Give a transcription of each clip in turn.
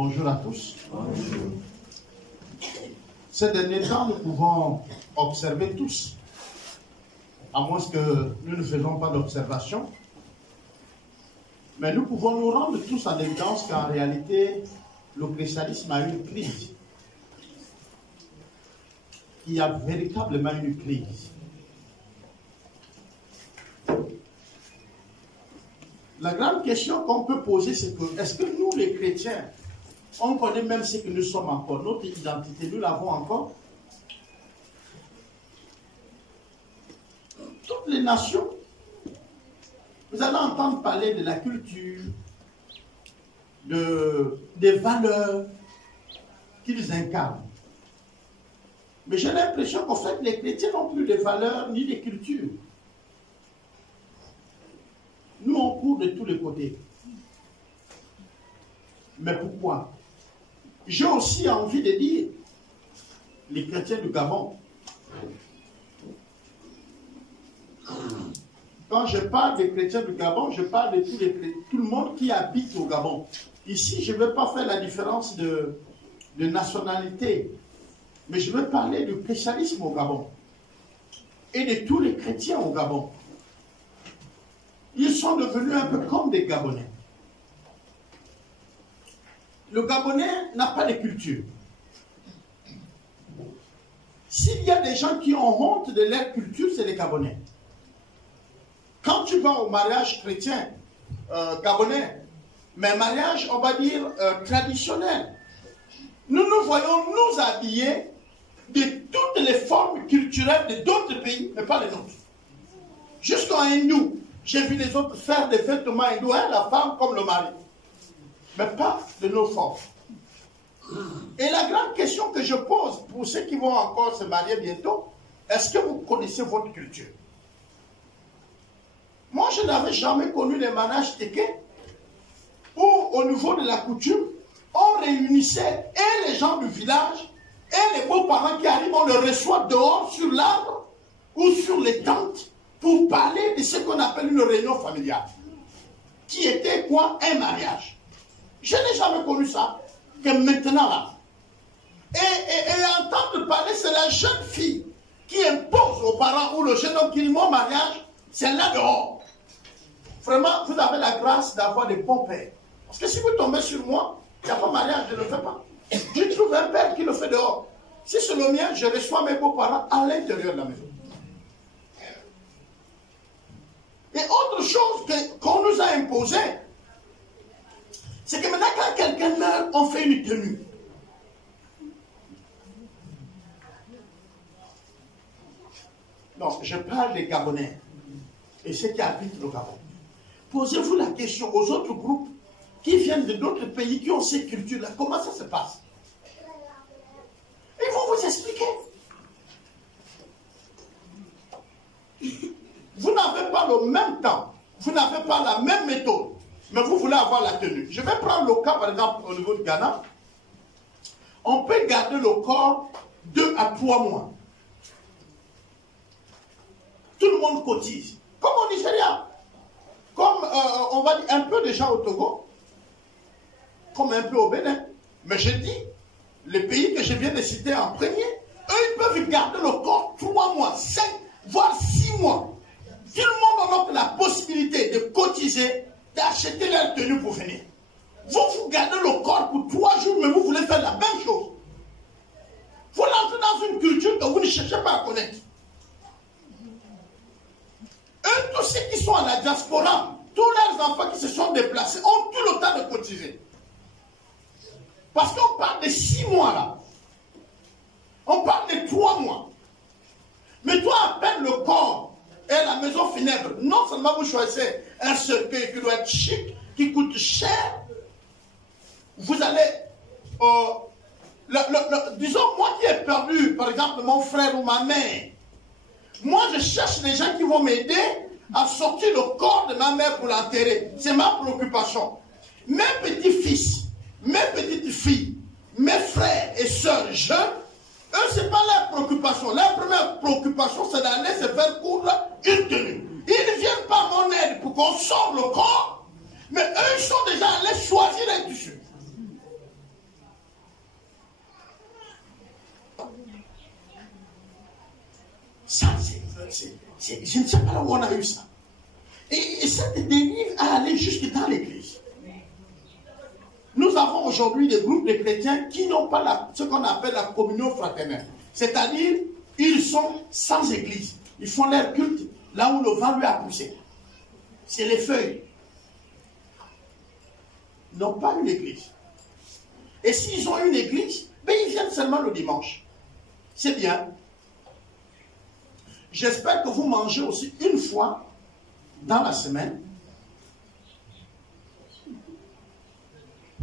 Bonjour à tous. Bonjour. Ces derniers temps, nous pouvons observer tous, à moins que nous ne faisons pas d'observation, mais nous pouvons nous rendre tous en évidence qu'en réalité, le christianisme a une crise. Il y a véritablement une crise. La grande question qu'on peut poser, c'est que, est-ce que nous, les chrétiens, on connaît même ce que nous sommes encore, notre identité, nous l'avons encore? Toutes les nations, vous allez entendre parler de la culture, des valeurs qu'ils incarnent. Mais j'ai l'impression qu'en fait, les chrétiens n'ont plus de valeurs ni de culture. Nous, on court de tous les côtés. Mais pourquoi? J'ai aussi envie de dire, les chrétiens du Gabon, quand je parle des chrétiens du Gabon, je parle de tout le monde qui habite au Gabon. Ici, je ne veux pas faire la différence de nationalité, mais je veux parler du christianisme au Gabon et de tous les chrétiens au Gabon. Ils sont devenus un peu comme des Gabonais. Le Gabonais n'a pas de culture. S'il y a des gens qui ont honte de leur culture, c'est les Gabonais. Quand tu vas au mariage chrétien gabonais, mais mariage, on va dire, traditionnel, nous nous voyons nous habiller de toutes les formes culturelles d'autres pays, mais pas les nôtres. Jusqu'en hindou, j'ai vu les autres faire des vêtements hindous, hein, la femme comme le mari, mais pas de nos formes. Et la grande question que je pose pour ceux qui vont encore se marier bientôt, est-ce que vous connaissez votre culture? Moi, je n'avais jamais connu les mariages téqués où, au niveau de la coutume, on réunissait et les gens du village et les beaux-parents qui arrivent, on les reçoit dehors sur l'arbre ou sur les tentes pour parler de ce qu'on appelle une réunion familiale, qui était quoi? Un mariage. Je n'ai jamais connu ça, que maintenant là. Et entendre parler, c'est la jeune fille qui impose aux parents ou le jeune homme qui dit mon mariage, c'est là dehors. Vraiment, vous avez la grâce d'avoir des bons pères. Parce que si vous tombez sur moi, il n'y a pas mariage, je ne le fais pas. Je trouve un père qui le fait dehors. Si c'est le mien, je reçois mes beaux-parents à l'intérieur de la maison. Et autre chose qu'on nous a imposé, c'est que maintenant quand quelqu'un meurt, on fait une tenue. Non, je parle des Gabonais et ceux qui habitent le Gabon. Posez-vous la question aux autres groupes qui viennent de d'autres pays, qui ont ces cultures-là, comment ça se passe? Ils vont vous expliquer. Vous n'avez pas le même temps, vous n'avez pas la même méthode, mais vous voulez avoir la tenue. Je vais prendre le cas, par exemple, au niveau du Ghana. On peut garder le corps 2 à 3 mois. Tout le monde cotise. Comme au Nigeria. Comme, on va dire, un peu déjà au Togo. Comme un peu au Bénin. Mais je dis, les pays que je viens de citer en premier, eux, ils peuvent garder le corps 3 mois, 5, voire 6 mois. Tout le monde a donc la possibilité de cotiser, d'acheter leur tenue pour venir. Vous gardez le corps pour 3 jours, mais vous voulez faire la même chose. Vous rentrez dans une culture que vous ne cherchez pas à connaître. Eux, tous ceux qui sont à la diaspora, tous leurs enfants qui se sont déplacés, ont tout le temps de cotiser. Parce qu'on parle de 6 mois là. On parle de 3 mois. Mais toi, à peine le corps et la maison funèbre, non seulement vous choisissez un cercueil qui doit être chic, qui coûte cher, vous allez, disons, moi qui ai perdu, par exemple, mon frère ou ma mère, moi je cherche des gens qui vont m'aider à sortir le corps de ma mère pour l'enterrer. C'est ma préoccupation. Mes petits-fils, mes petites-filles, mes frères et sœurs jeunes, eux, ce n'est pas leur préoccupation. Leur première préoccupation, c'est d'aller se faire coudre une tenue. Ils ne viennent pas à mon aide pour qu'on sorte le corps, mais eux, ils sont déjà allés choisir un tissu. Je ne sais pas où on a eu ça. Et cette dérive a allé jusque dans l'église. Nous avons aujourd'hui des groupes de chrétiens qui n'ont pas ce qu'on appelle la communion fraternelle. C'est-à-dire, ils sont sans église. Ils font leur culte là où le vent lui a poussé. C'est les feuilles. Ils n'ont pas une église. Et s'ils ont une église, ben ils viennent seulement le dimanche. C'est bien. J'espère que vous mangez aussi une fois dans la semaine.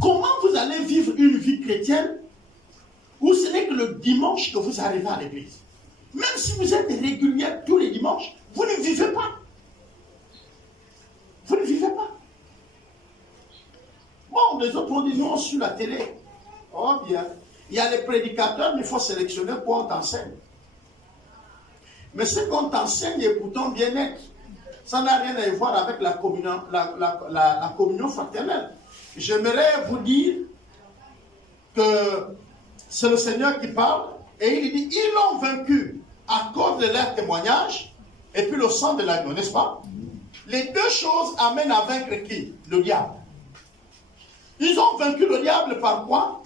Comment vous allez vivre une vie chrétienne où ce n'est que le dimanche que vous arrivez à l'église? Même si vous êtes régulière tous les dimanches, vous ne vivez pas. Vous ne vivez pas. Bon, les autres ont dit non sur la télé. Oh bien. Il y a les prédicateurs, mais il faut sélectionner quoi on t'enseigne. Mais ce qu'on t'enseigne est pourtant bien-être. Ça n'a rien à voir avec la communion fraternelle. J'aimerais vous dire que c'est le Seigneur qui parle et il dit, ils l'ont vaincu à cause de leur témoignage et puis le sang de l'agneau, n'est-ce pas? Les deux choses amènent à vaincre qui? Le diable. Ils ont vaincu le diable par quoi?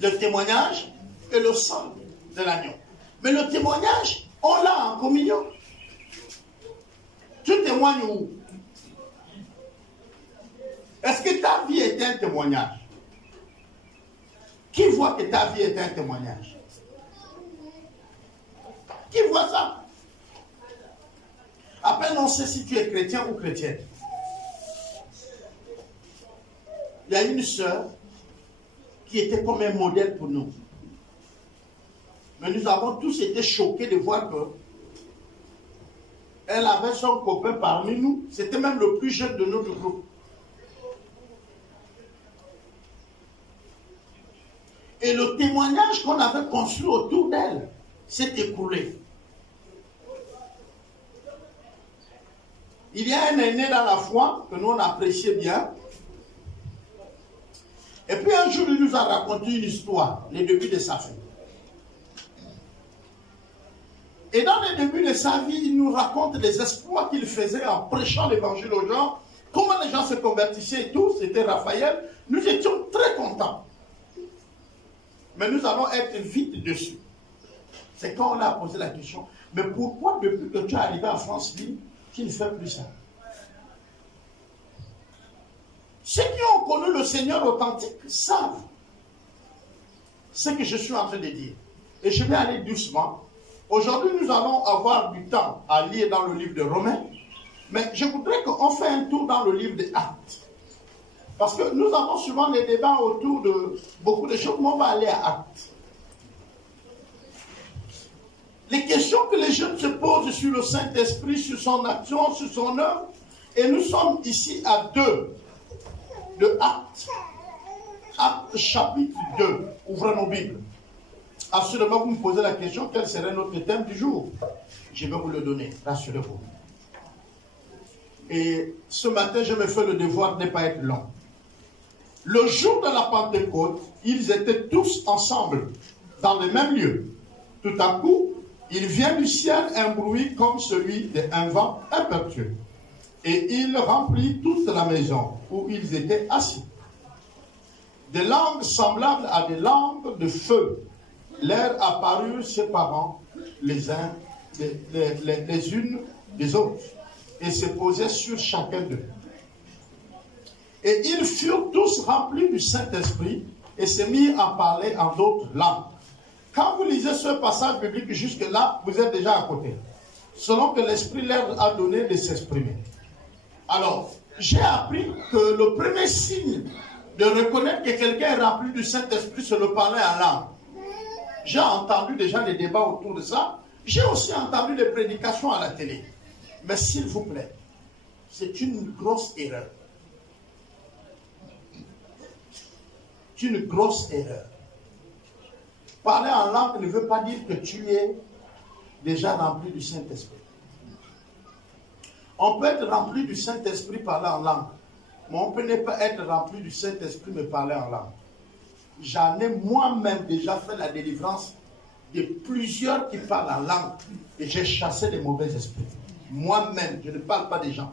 Le témoignage et le sang de l'agneau. Mais le témoignage, on l'a en communion. Tu témoignes où? Est-ce que ta vie est un témoignage? Qui voit que ta vie est un témoignage? Qui voit ça? À peine on sait si tu es chrétien ou chrétienne. Il y a une sœur qui était comme un modèle pour nous. Mais nous avons tous été choqués de voir que elle avait son copain parmi nous. C'était même le plus jeune de notre groupe. Et le témoignage qu'on avait construit autour d'elle s'est écoulé. Il y a un aîné dans la foi que nous on appréciait bien. Et puis un jour, il nous a raconté une histoire, les débuts de sa vie. Et dans les débuts de sa vie, il nous raconte les exploits qu'il faisait en prêchant l'évangile aux gens, comment les gens se convertissaient et tout, c'était Raphaël. Nous étions très contents. Mais nous allons être vite dessus. C'est quand on a posé la question, mais pourquoi depuis que tu es arrivé en France, tu ne fais plus ça? Ceux qui ont connu le Seigneur authentique savent ce que je suis en train de dire. Et je vais aller doucement. Aujourd'hui, nous allons avoir du temps à lire dans le livre de Romains. Mais je voudrais qu'on fasse un tour dans le livre des Actes. Parce que nous avons souvent des débats autour de beaucoup de choses, mais on va aller à Actes. Les questions que les jeunes se posent sur le Saint-Esprit, sur son action, sur son œuvre, et nous sommes ici à 2 de Actes. Actes chapitre 2. Ouvrez nos Bibles. Assurément, vous me posez la question, quel serait notre thème du jour? Je vais vous le donner, rassurez-vous. Et ce matin, je me fais le devoir de ne pas être long. Le jour de la Pentecôte, ils étaient tous ensemble, dans le même lieu. Tout à coup, il vient du ciel un bruit comme celui d'un vent impétueux. Et il remplit toute la maison où ils étaient assis. Des langues semblables à des langues de feu leur apparurent séparant les unes des autres et se posaient sur chacun d'eux. Et ils furent tous remplis du Saint-Esprit et se mirent à parler en d'autres langues. Quand vous lisez ce passage biblique jusque-là, vous êtes déjà à côté. Selon que l'Esprit leur a donné de s'exprimer. Alors, j'ai appris que le premier signe de reconnaître que quelqu'un est rempli du Saint-Esprit, c'est le parler en langue. J'ai entendu déjà des débats autour de ça. J'ai aussi entendu des prédications à la télé. Mais s'il vous plaît, c'est une grosse erreur. C'est une grosse erreur. Parler en langue ne veut pas dire que tu es déjà rempli du Saint-Esprit. On peut être rempli du Saint-Esprit parler en langue. Mais on peut ne pas être rempli du Saint-Esprit mais parler en langue. J'en ai moi-même déjà fait la délivrance de plusieurs qui parlent en langue. Et j'ai chassé les mauvais esprits. Moi-même, je ne parle pas des gens.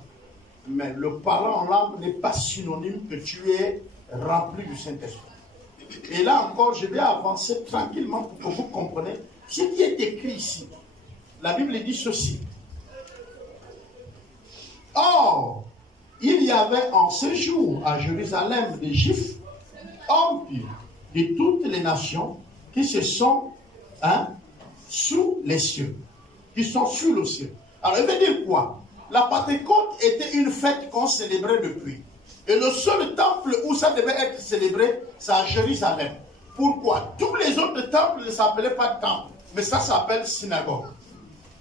Mais le parler en langue n'est pas synonyme que tu es rempli du Saint-Esprit. Et là encore, je vais avancer tranquillement pour que vous compreniez ce qui est écrit ici. La Bible dit ceci. Or, il y avait en ce jour à Jérusalem des Juifs, hommes purs, de toutes les nations, qui se sont sous les cieux, qui sont sous le ciel. Alors, il veut dire quoi? La Pentecôte était une fête qu'on célébrait depuis. Et le seul temple où ça devait être célébré, c'est à Jérusalem. Pourquoi? Tous les autres temples ne s'appelaient pas temple, mais ça s'appelle synagogue.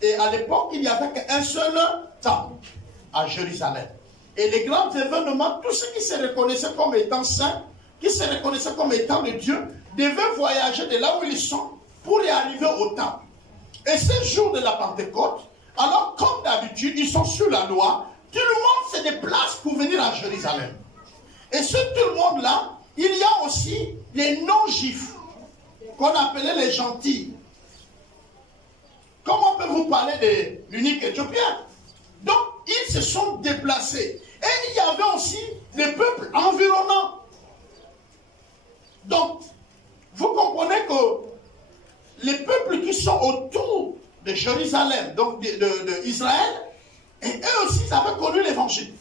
Et à l'époque, il n'y avait qu'un seul temple à Jérusalem. Et les grands événements, tous ceux qui se reconnaissaient comme étant saints, qui se reconnaissaient comme étant de Dieu, devaient voyager de là où ils sont pour y arriver au temple. Et ce jour de la Pentecôte, alors comme d'habitude, ils sont sur la loi, tout le monde se déplace pour venir à Jérusalem. Et sur tout le monde-là, il y a aussi les non-juifs, qu'on appelait les gentils. Comment peut-vous parler de l'unique éthiopien? Donc, ils se sont déplacés. Et il y avait aussi des peuples environnants. Donc, vous comprenez que les peuples qui sont autour de Jérusalem, donc d'Israël, et eux aussi, ils avaient connu l'évangile.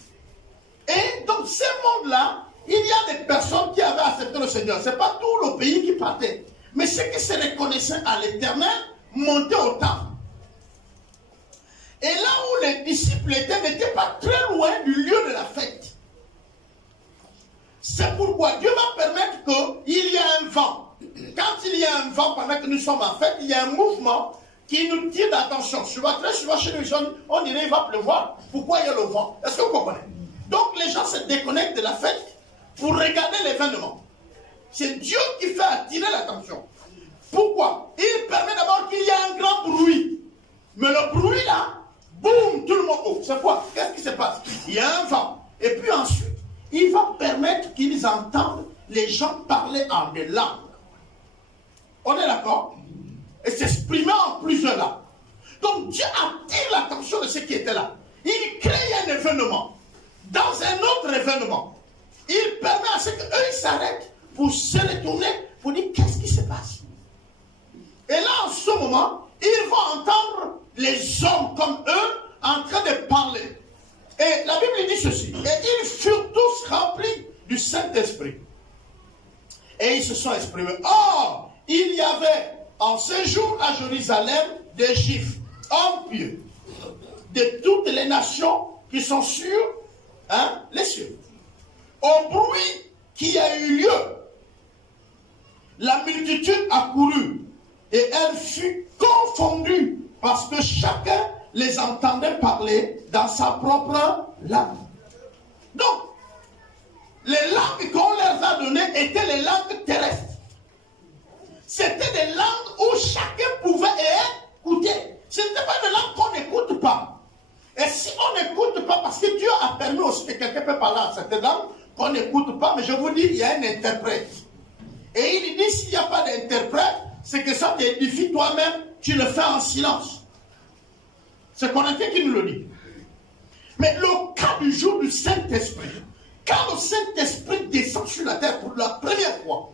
Et donc, ces mondes-là, il y a des personnes qui avaient accepté le Seigneur. Ce n'est pas tout le pays qui partait. Mais ceux qui se reconnaissaient à l'Éternel montaient au temple. Et là où les disciples étaient, n'étaient pas très loin du lieu de la fête. C'est pourquoi Dieu va permettre qu'il y ait un vent. Quand il y a un vent, pendant que nous sommes en fête, il y a un mouvement qui nous tire d'attention. Très souvent chez nous, on dirait qu'il va pleuvoir. Pourquoi il y a le vent? Est-ce que vous comprenez? Donc les gens se déconnectent de la fête pour regarder l'événement. C'est Dieu qui fait attirer l'attention. Pourquoi? Il permet d'abord qu'il y ait un grand bruit. Mais le bruit là, boum, tout le monde. Oh, c'est quoi? Qu'est-ce qui se passe? Il y a un vent. Et puis ensuite, il va permettre qu'ils entendent les gens parler en des langues. On est d'accord? Et s'exprimer en plusieurs langues. Donc Dieu attire l'attention de ceux qui étaient là. Il crée un événement. Dans un autre événement, il permet à ce qu'eux ils s'arrêtent pour se retourner, pour dire qu'est-ce qui se passe. Et là, en ce moment, ils vont entendre les hommes comme eux en train de parler. Et la Bible dit ceci. Et ils furent tous remplis du Saint-Esprit. Et ils se sont exprimés. Or, il y avait en ce jour à Jérusalem des Juifs, hommes pieux, de toutes les nations qui sont sur les cieux. Au bruit qui a eu lieu, la multitude accourut et elle fut confondue parce que chacun les entendait parler dans sa propre langue. Donc, les langues qu'on leur a données étaient les langues terrestres. C'était des langues où chacun pouvait écouter. Ce n'était pas des langues qu'on n'écoute pas. Et si on n'écoute pas, parce que Dieu a permis aussi que quelqu'un peut parler en certaines langues, qu'on n'écoute pas, mais je vous dis, il y a un interprète. Et il dit, s'il n'y a pas d'interprète, c'est que ça t'édifie toi-même, tu le fais en silence. C'est Corinthiens qui nous le dit. Mais le cas du jour du Saint-Esprit, quand le Saint-Esprit descend sur la terre pour la première fois,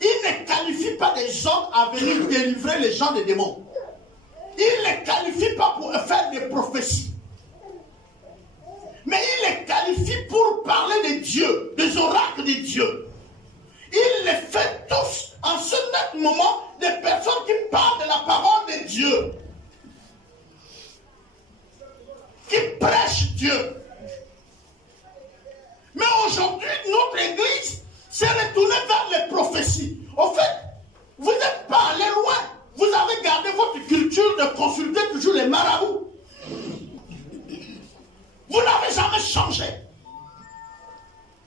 il ne qualifie pas des hommes à venir délivrer les gens des démons. Il ne les qualifie pas pour faire des prophéties. Mais il les qualifie pour parler de Dieu, des oracles de Dieu. Il les fait tous en ce même moment des personnes qui parlent de la parole de Dieu. Qui prêchent Dieu. Mais aujourd'hui, notre église s'est retournée vers les prophéties. Au fait, vous n'êtes pas allé loin. Vous avez gardé votre culture de consulter toujours les marabouts. Vous n'avez jamais changé.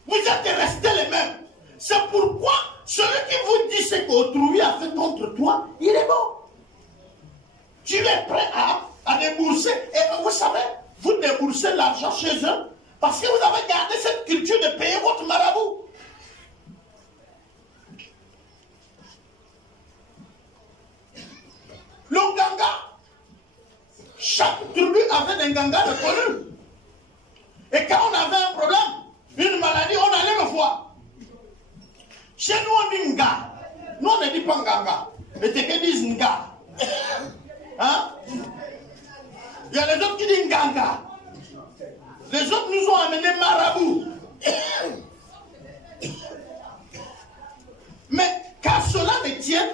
Vous êtes restés les mêmes. C'est pourquoi celui qui vous dit ce qu'autrui a fait contre toi, il est bon. Tu es prêt à débourser. Et vous savez, vous déboursez l'argent chez eux parce que vous avez gardé cette culture de payer votre marabout. Nganga le connu. Et quand on avait un problème, une maladie, on allait le voir. Chez nous, on dit Nga. Nous, on ne dit pas Nganga. Mais t'es que disent Nga. Hein? Il y a les autres qui disent Nganga. Les autres nous ont amené marabout. Mais qu'à cela ne tienne,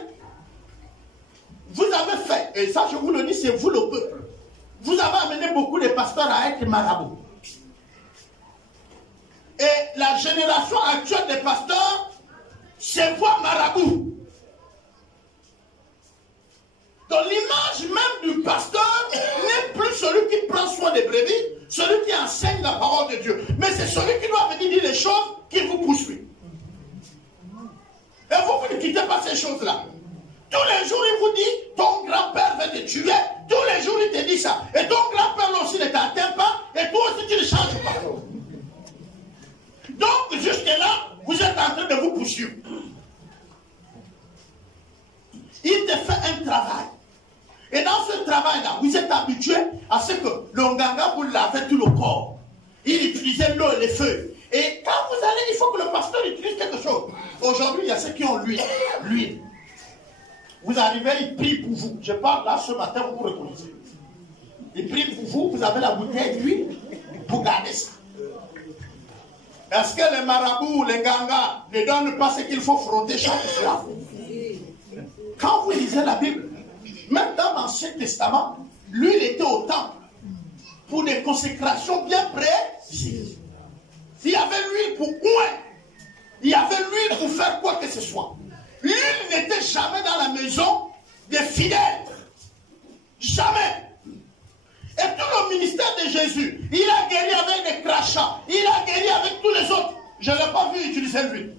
vous avez fait, et ça je vous le dis, c'est vous le peuple. Vous avez amené beaucoup de pasteurs à être marabouts. Et la génération actuelle des pasteurs se voit marabout. Donc l'image même du pasteur n'est plus celui qui prend soin des brebis, celui qui enseigne la parole de Dieu. Mais c'est celui qui doit venir dire les choses qui vous poursuit. Et vous ne quittez pas ces choses-là. Tous les jours, il vous dit, ton grand-père va te tuer. Tous les jours, il te dit ça. Et ton grand-père aussi ne t'atteint pas. Et toi aussi, tu ne changes pas. Donc, jusque-là, vous êtes en train de vous poursuivre. Il te fait un travail. Et dans ce travail-là, vous êtes habitué à ce que le Nganga, vous lavez tout le corps. Il utilisait l'eau et les feuilles. Et quand vous allez, il faut que le pasteur utilise quelque chose. Aujourd'hui, il y a ceux qui ont l'huile. Vous arrivez, il prie pour vous. Je parle là ce matin, vous reconnaissez. Il prie pour vous, vous avez la bouteille d'huile, vous gardez ça. Est-ce que les marabouts, les gangas ne donnent pas ce qu'il faut frotter chaque fois? Quand vous lisez la Bible, même dans l'Ancien Testament, l'huile était au temple pour des consécrations bien précises. Il y avait l'huile pour oint. Il y avait l'huile pour faire quoi que ce soit. L'huile n'était jamais dans la maison des fidèles. Jamais. Et tout le ministère de Jésus, il a guéri avec des crachats. Il a guéri avec tous les autres. Je ne l'ai pas vu utiliser l'huile.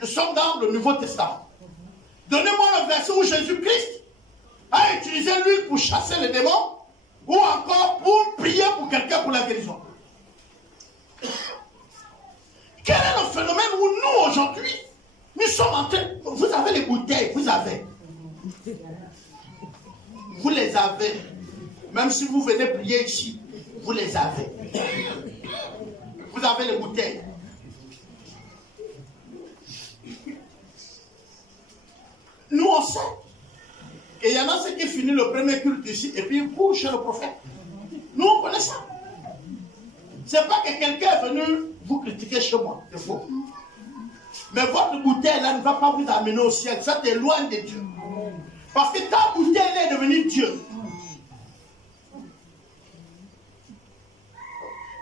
Nous sommes dans le Nouveau Testament. Donnez-moi le verset où Jésus-Christ a utilisé l'huile pour chasser les démons ou encore pour prier pour quelqu'un pour la guérison. Quel est le phénomène où nous aujourd'hui, nous sommes en train... Vous avez les bouteilles, vous avez. Vous les avez. Même si vous venez prier ici, vous les avez. Vous avez les bouteilles. Nous on sait. Et il y en a ceux qui finissent le premier culte ici et puis ils courent chez le prophète. Nous on connaît ça. C'est pas que quelqu'un est venu vous critiquer chez moi. C'est faux. Mais votre bouteille là ne va pas vous amener au ciel. Ça t'éloigne de Dieu. Parce que ta bouteille est devenue Dieu.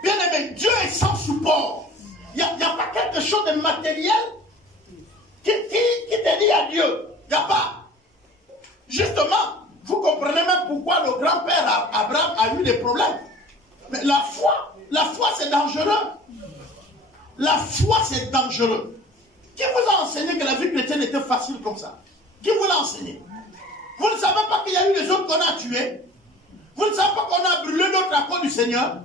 Bien aimé, Dieu est sans support. Il n'y a pas quelque chose de matériel qui te dit à Dieu. Il n'y a pas. Justement, vous comprenez même pourquoi le grand-père Abraham a eu des problèmes. Mais la foi c'est dangereux. La foi c'est dangereux. Qui vous a enseigné que la vie chrétienne était facile comme ça? Qui vous l'a enseigné? Vous ne savez pas qu'il y a eu des autres qu'on a tués? Vous ne savez pas qu'on a brûlé notre accord du Seigneur?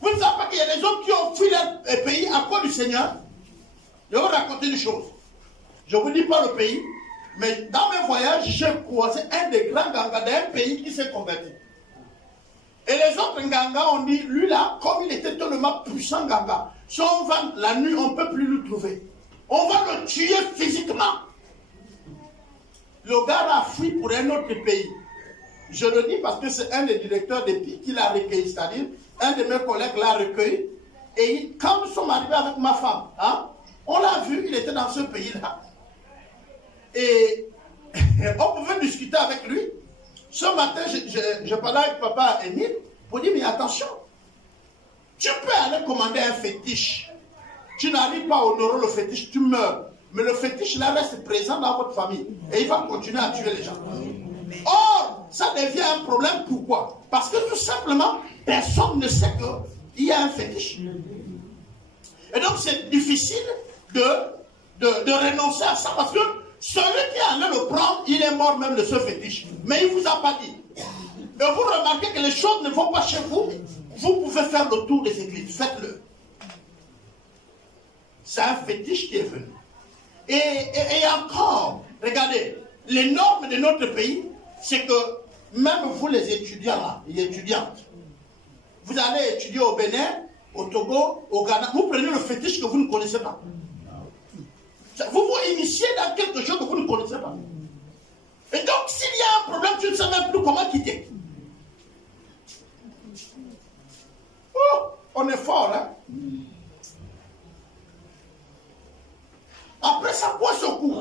Vous ne savez pas qu'il y a des autres qui ont fui leur pays à cause du Seigneur? Je vais vous raconter une chose. Je ne vous dis pas le pays, mais dans mes voyages, j'ai croisé un des grands gangas d'un pays qui s'est converti. Et les autres gangas ont dit, lui là, comme il était tellement puissant ganga, si on va la nuit, on ne peut plus le trouver. On va le tuer physiquement. Le gars a fui pour un autre pays. Je le dis parce que c'est un des directeurs des pays qui l'a recueilli, c'est-à-dire un de mes collègues l'a recueilli. Et quand nous sommes arrivés avec ma femme, hein, on l'a vu, il était dans ce pays-là. Et on pouvait discuter avec lui. Ce matin, je parlais avec papa Émile pour dire, mais attention, tu peux aller commander un fétiche. Tu n'arrives pas à honorer le fétiche, tu meurs. Mais le fétiche là reste présent dans votre famille. Et il va continuer à tuer les gens. Or, ça devient un problème. Pourquoi? Parce que tout simplement, personne ne sait qu'il y a un fétiche. Et donc, c'est difficile de renoncer à ça parce que celui qui allait le prendre, il est mort même de ce fétiche. Mais il ne vous a pas dit. Et vous remarquez que les choses ne vont pas chez vous. Vous pouvez faire le tour des églises. Faites-le. C'est un fétiche qui est venu. Et encore, regardez, les normes de notre pays, c'est que même vous les étudiants là, les étudiantes, vous allez étudier au Bénin, au Togo, au Ghana, vous prenez le fétiche que vous ne connaissez pas. Vous vous initiez dans quelque chose que vous ne connaissez pas. Et donc, s'il y a un problème, tu ne sais même plus comment quitter. Oh, on est fort, hein? Après, ça pointe au cou.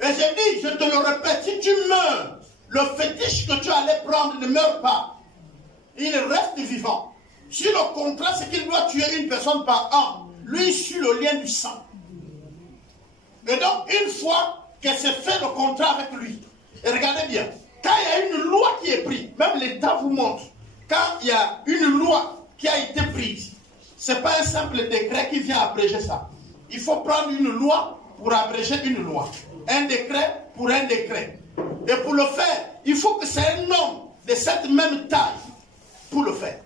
Et j'ai dit, je te le répète, si tu meurs, le fétiche que tu allais prendre ne meurt pas. Il reste vivant. Si le contrat, c'est qu'il doit tuer une personne par an, lui, il suit le lien du sang. Et donc, une fois que c'est fait le contrat avec lui, et regardez bien, quand il y a une loi qui est prise, même l'État vous montre, quand il y a une loi qui a été prise, ce n'est pas un simple décret qui vient abréger ça. Il faut prendre une loi pour abréger une loi. Un décret pour un décret. Et pour le faire, il faut que c'est un homme de cette même taille pour le faire.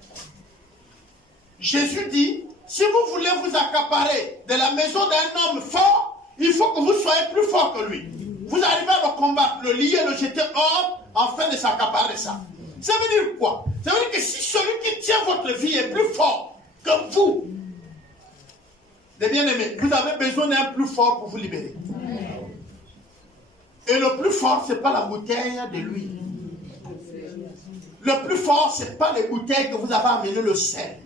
Jésus dit, si vous voulez vous accaparer de la maison d'un homme fort, il faut que vous soyez plus fort que lui. Vous arrivez à le combattre, le lier, le jeter hors, afin de s'accaparer ça. Ça veut dire quoi? Ça veut dire que si celui qui tient votre vie est plus fort que vous, les bien-aimés, vous avez besoin d'un plus fort pour vous libérer. Et le plus fort, ce n'est pas la bouteille de l'huile. Le plus fort, ce n'est pas les bouteilles que vous avez amené le sel.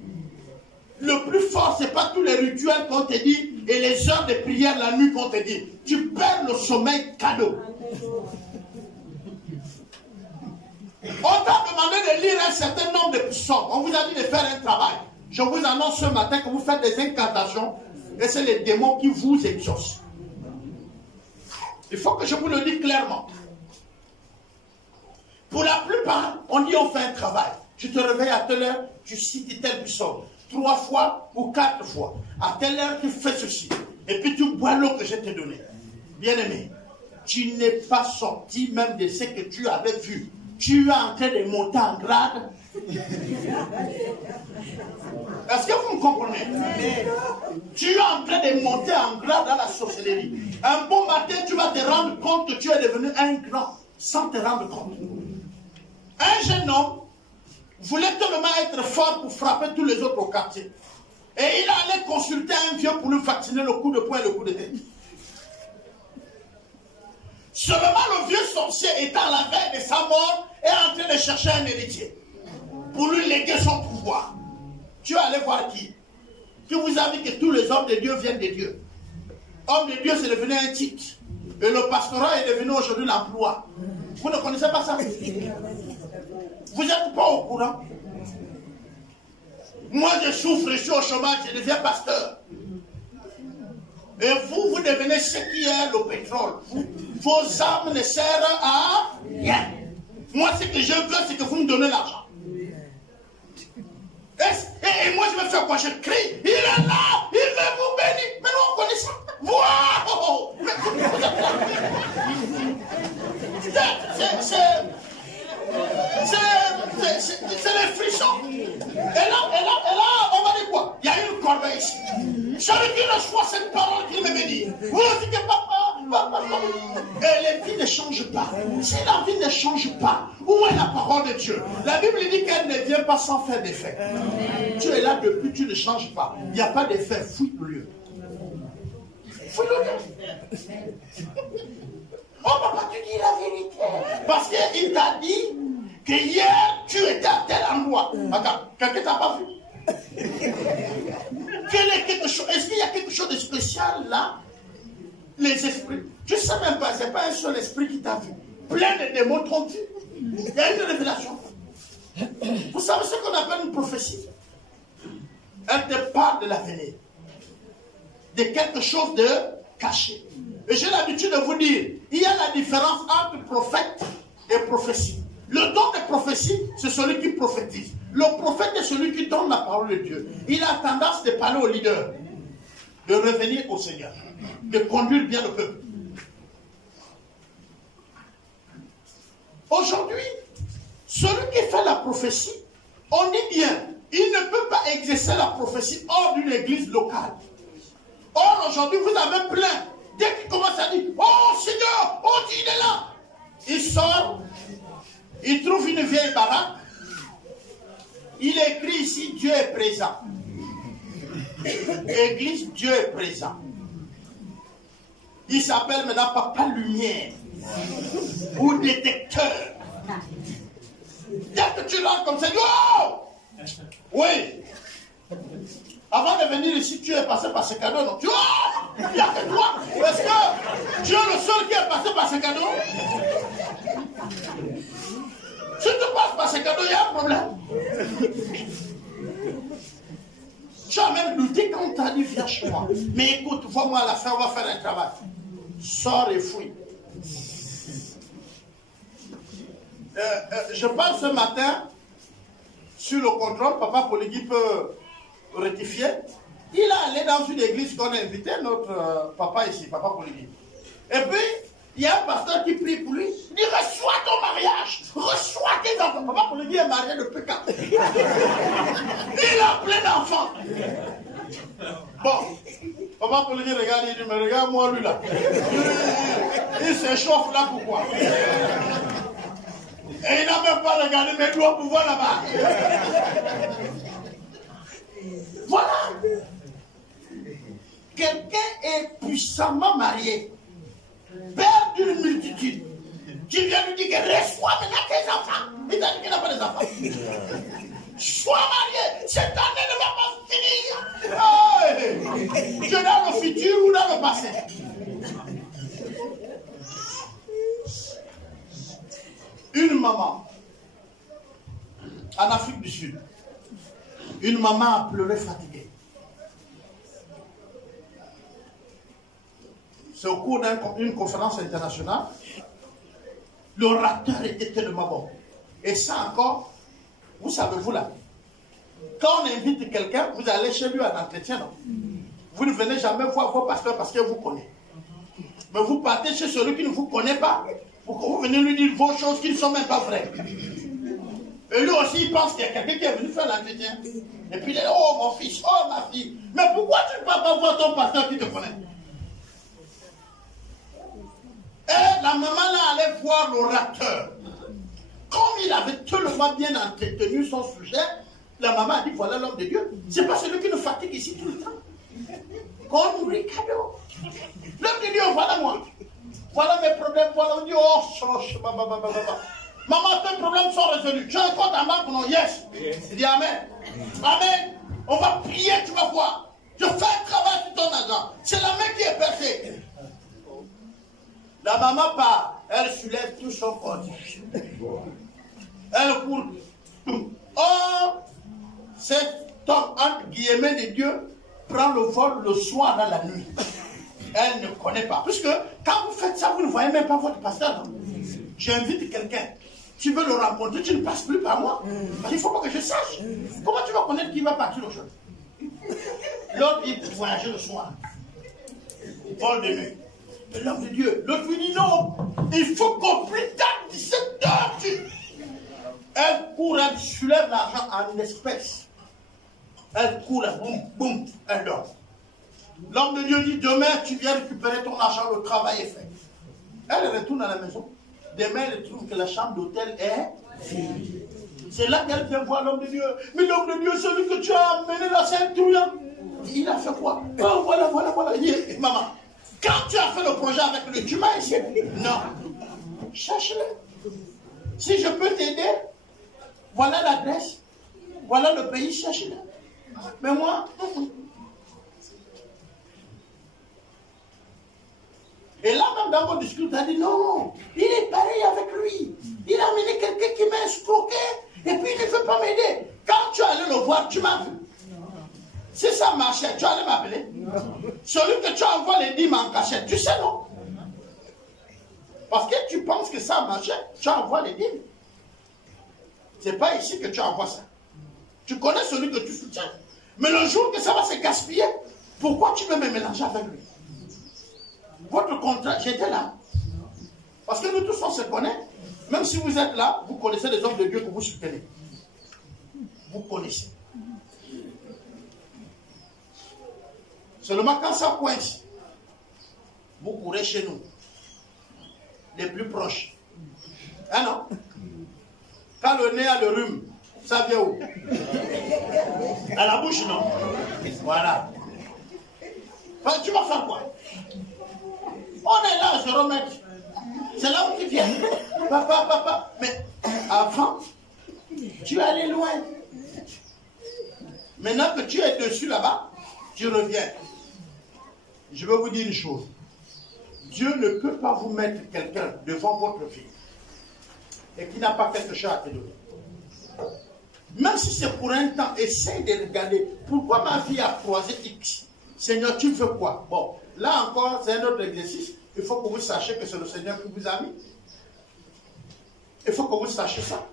Le plus fort, ce n'est pas tous les rituels qu'on te dit et les heures de prière la nuit qu'on te dit. Tu perds le sommeil cadeau. On t'a demandé de lire un certain nombre de psaumes. On vous a dit de faire un travail. Je vous annonce ce matin que vous faites des incantations et c'est les démons qui vous exaucent. Il faut que je vous le dise clairement. Pour la plupart, on dit on fait un travail. Tu te réveilles à telle heure, tu cites tel psaume. 3 fois ou 4 fois. À telle heure, tu fais ceci. Et puis tu bois l'eau que je t'ai donnée. Bien-aimé, tu n'es pas sorti même de ce que tu avais vu. Tu es en train de monter en grade. Est-ce que vous me comprenez? Tu es en train de monter en grade dans la sorcellerie. Un bon matin, tu vas te rendre compte que tu es devenu un grand sans te rendre compte. Un jeune homme voulait tellement être fort pour frapper tous les autres au quartier. Et il allait consulter un vieux pour lui vacciner le coup de poing et le coup de tête. Seulement le vieux sorcier étant à la veille de sa mort est en train de chercher un héritier pour lui léguer son pouvoir. Tu allais voir qui? Qui vous a dit que tous les hommes de Dieu viennent de Dieu. Homme de Dieu, c'est devenu un titre. Et le pastorat est devenu aujourd'hui l'emploi. Vous ne connaissez pas ça? Vous n'êtes pas au courant. Moi, je souffre, je suis au chômage, je deviens pasteur. Et vous, vous devenez ce qui est le pétrole. Vos âmes ne servent à rien. Moi, ce que je veux, c'est que vous me donnez l'argent. Et moi, je vais faire quoi? Je crie. Il est là, il veut vous bénir. Mais nous, on connaît ça. Waouh! C'est les frissons. Et là, on va dire quoi? Il y a une corbeille ici. Celui qui reçoit cette parole qui me bénit. Vous dites que papa. Et les vies ne changent pas. Si la vie ne change pas, où est la parole de Dieu? La Bible dit qu'elle ne vient pas sans faire d'effet. Tu es là depuis, tu ne changes pas. Il n'y a pas d'effet. Fouille le lieu. Fouille le lieu. Oh papa, tu dis la vérité. Parce qu'il t'a dit que hier, tu étais à tel endroit. Attends, quelqu'un t'a pas vu? Est-ce qu'il y a quelque chose de spécial là? Les esprits. Tu ne sais même pas, ce n'est pas un seul esprit qui t'a vu. Plein de démons t'ont vu. Il y a une révélation. Vous savez ce qu'on appelle une prophétie? Elle te parle de l'avenir. De quelque chose de caché. Et j'ai l'habitude de vous dire, il y a la différence entre prophète et prophétie. Le don de prophétie, c'est celui qui prophétise. Le prophète est celui qui donne la parole de Dieu. Il a tendance de parler au leader, de revenir au Seigneur, de conduire bien le peuple. Aujourd'hui, celui qui fait la prophétie, on dit bien, il ne peut pas exercer la prophétie hors d'une église locale. Or, aujourd'hui, vous avez plein. Dès qu'il commence à dire, oh Seigneur, oh Dieu, il est là. Il sort Il trouve une vieille baraque. Il écrit ici, Dieu est présent. Église, Dieu est présent. Il s'appelle maintenant Papa Lumière ou détecteur. Dès que tu l'as comme ça, oh! Oui. Avant de venir ici, tu es passé par ce cadeau, non? Oh! Il n'y a que toi. Est-ce que tu es le seul qui est passé par ce cadeau? Si tu passes par ce cadeau, il y a un problème. Tu as même douté quand tu as dit viens chez moi. Mais écoute, vois-moi à la fin, on va faire un travail. Sors et fouille. Je parle ce matin sur le contrôle. Papa Polygui peut rectifier. Il est allé dans une église qu'on a invité, notre papa ici, Papa Polygui. Et puis, il y a un pasteur qui prie pour lui. Il dit reçois ton mariage, reçois tes enfants. Papa Polygui est marié depuis 4 ans. Il a plein d'enfants. Bon, Papa Polygui regarde, il dit mais regarde-moi lui là. Il s'échauffe là pourquoi? Et il n'a même pas regardé mes doigts pour voir là-bas. Voilà. Quelqu'un est puissamment marié, père d'une multitude. Tu viens lui dire que reçois maintenant tes enfants. Il t'a dit qu'il n'a pas des enfants. Sois marié. Cette année ne va pas finir. Hey. Tu es dans le futur ou dans le passé? Une maman en Afrique du Sud, une maman a pleuré fatiguée. C'est au cours d'une conférence internationale. L'orateur était tellement bon. Et ça encore, vous savez-vous là, quand on invite quelqu'un, vous allez chez lui à l'entretien, non? Vous ne venez jamais voir vos pasteurs parce qu'il vous connaît. Mais vous partez chez celui qui ne vous connaît pas. Vous venez lui dire vos choses qui ne sont même pas vraies. Et lui aussi, il pense qu'il y a quelqu'un qui est venu faire l'entretien. Et puis il est là, oh mon fils, oh ma fille. Mais pourquoi tu ne peux pas voir ton pasteur qui te connaît? Et la maman là allait voir l'orateur. Comme il avait tellement bien entretenu son sujet, la maman a dit, voilà l'homme de Dieu. C'est pas celui qui nous fatigue ici tout le temps. Qu'on nourrit cadeau. L'homme de Dieu, voilà moi. Voilà mes problèmes, voilà, on dit, oh, maman, tes problèmes sont résolus. Tu as un compte en banque, non? Yes. Il dit Amen. Amen. On va prier, tu vas voir. Je fais un travail sur ton argent. C'est la main qui est percée. La maman part, elle soulève tout son corps. Elle court. Oh, cet homme, entre guillemets de Dieu, prend le vol le soir dans la nuit. Elle ne connaît pas. Puisque quand vous faites ça, vous ne voyez même pas votre pasteur. J'invite quelqu'un. Tu veux le rencontrer, tu ne passes plus par moi. Parce qu'il ne faut pas que je sache. Comment tu vas connaître qui va partir au jour? L'autre, il voyager le soir. Vol de nuit. Mais l'homme de Dieu, l'autre lui dit non. Il faut qu'au plus tard, 17h, elle court, elle soulève l'argent en une espèce. Elle court, elle boum, boum, elle dort. L'homme de Dieu dit, demain, tu viens récupérer ton argent, le travail est fait. Elle retourne à la maison. Demain, elle trouve que la chambre d'hôtel est vide. C'est là qu'elle vient voir l'homme de Dieu. Mais l'homme de Dieu, celui que tu as amené là, c'est un truand. Il a fait quoi? Oh, voilà. Il dit, maman, quand tu as fait le projet avec lui, tu m'as essayé? Non. Cherche-le. Si je peux t'aider, voilà l'adresse. Voilà le pays, cherche-le. Mais moi, et là, même dans mon discours, tu as dit non, il est pareil avec lui. Il a amené quelqu'un qui m'a escroqué et puis il ne veut pas m'aider. Quand tu allais le voir, tu m'as vu. Si ça marchait, tu allais m'appeler. Celui que tu envoies les dîmes en cachette, tu sais non? Parce que tu penses que ça marchait, tu envoies les dîmes. C'est pas ici que tu envoies ça. Tu connais celui que tu soutiens. Mais le jour que ça va se gaspiller, pourquoi tu veux me mélanger avec lui? Votre contrat, j'étais là. Parce que nous tous, on se connaît. Même si vous êtes là, vous connaissez les hommes de Dieu que vous soutenez. Vous connaissez. Seulement quand ça coince, vous courez chez nous. Les plus proches. Hein non? Quand le nez a le rhume, ça vient où? À la bouche, non? Voilà. Enfin, tu vas faire quoi? On est là, je remets. C'est là où tu viens. Papa. Mais avant, tu es allé loin. Maintenant que tu es dessus là-bas, tu reviens. Je vais vous dire une chose. Dieu ne peut pas vous mettre quelqu'un devant votre fille et qui n'a pas quelque chose à te donner. Même si c'est pour un temps, essaye de regarder. Pourquoi ma fille a croisé X? Seigneur, tu fais quoi? Bon, là encore, c'est un autre exercice. Il faut que vous sachiez que c'est le Seigneur qui vous a mis. Il faut que vous sachiez ça.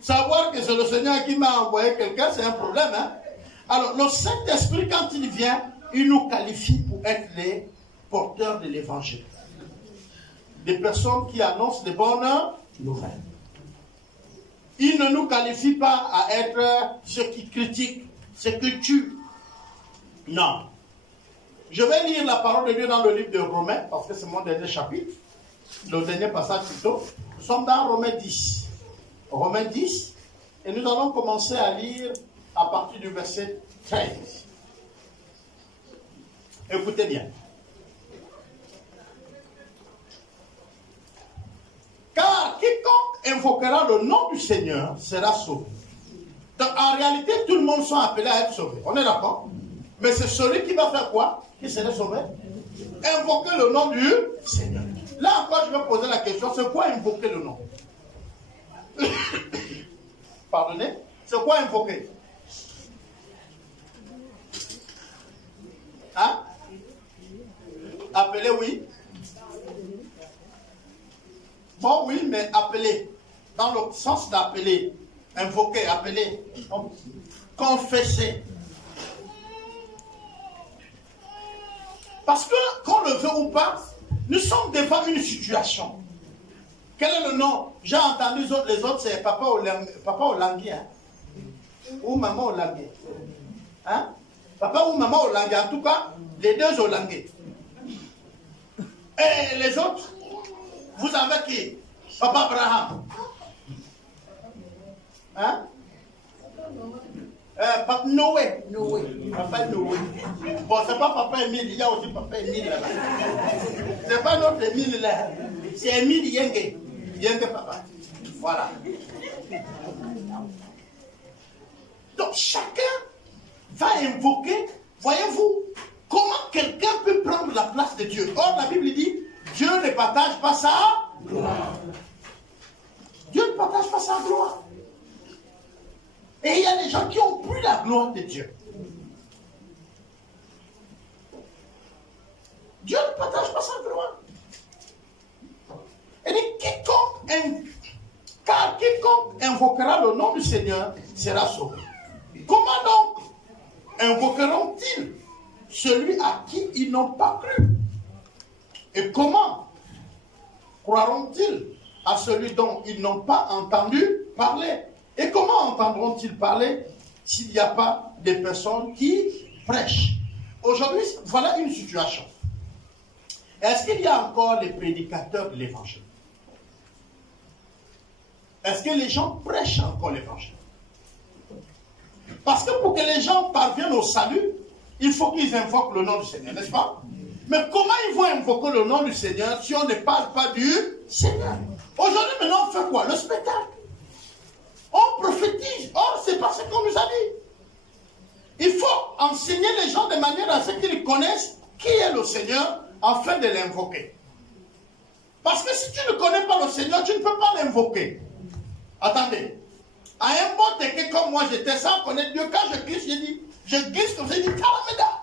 Savoir que c'est le Seigneur qui m'a envoyé quelqu'un, c'est un problème. Hein? Alors, le Saint-Esprit, quand il vient, il nous qualifie pour être les porteurs de l'évangile. Des personnes qui annoncent des bonnes nouvelles. Il ne nous qualifie pas à être ceux qui critiquent, ceux qui tuent. Non. Je vais lire la parole de Dieu dans le livre de Romains, parce que c'est mon dernier chapitre, le dernier passage plutôt. Nous sommes dans Romains 10. Romains 10, et nous allons commencer à lire à partir du verset 13. Écoutez bien. Car quiconque invoquera le nom du Seigneur sera sauvé. Donc, en réalité, tout le monde sont appelés à être sauvés. On est d'accord? Mais c'est celui qui va faire quoi? Qui sera sauvé? Invoquer le nom du Seigneur. Là encore, je vais poser la question, c'est quoi invoquer le nom? Pardonnez? C'est quoi invoquer? Hein? Appeler, oui. Bon, oui, mais appeler. Dans le sens d'appeler. Invoquer, appeler. Confesser. Parce que, qu'on le veut ou pas, nous sommes devant une situation. Quel est le nom? J'ai entendu les autres, c'est papa Olangui, hein? Ou maman Olangui. Hein? Papa ou maman Olangui, en tout cas, les deux Olangui. Et les autres, vous avez qui? Papa Abraham. Hein? Papa Noé. Papa Noé. Bon, c'est pas Papa Émile, il y a aussi Papa Émile là. C'est pas notre Émile là. C'est Émile Yenge. Yenge Papa. Voilà. Donc chacun va invoquer, voyez-vous, comment quelqu'un peut prendre la place de Dieu. Or, la Bible dit, Dieu ne partage pas sa gloire. Dieu ne partage pas sa gloire. Et il y a des gens qui ont pris la gloire de Dieu. Dieu ne partage pas sa gloire. Et dit, car quiconque invoquera le nom du Seigneur sera sauvé. Comment donc invoqueront-ils celui à qui ils n'ont pas cru? Et comment croiront-ils à celui dont ils n'ont pas entendu parler? Et comment entendront-ils parler s'il n'y a pas des personnes qui prêchent? Aujourd'hui, voilà une situation. Est-ce qu'il y a encore les prédicateurs de l'évangile? Est-ce que les gens prêchent encore l'évangile? Parce que pour que les gens parviennent au salut, il faut qu'ils invoquent le nom du Seigneur, n'est-ce pas? Mais comment ils vont invoquer le nom du Seigneur si on ne parle pas du Seigneur? Aujourd'hui, maintenant, on fait quoi? Le spectacle. On prophétise. Or, c'est pas ce qu'on nous a dit. Il faut enseigner les gens de manière à ce qu'ils connaissent qui est le Seigneur afin de l'invoquer. Parce que si tu ne connais pas le Seigneur, tu ne peux pas l'invoquer. Attendez. À un bon téqué comme moi, j'étais sans connaître Dieu. Quand je glisse, je glisse comme ça, je dis Talameda.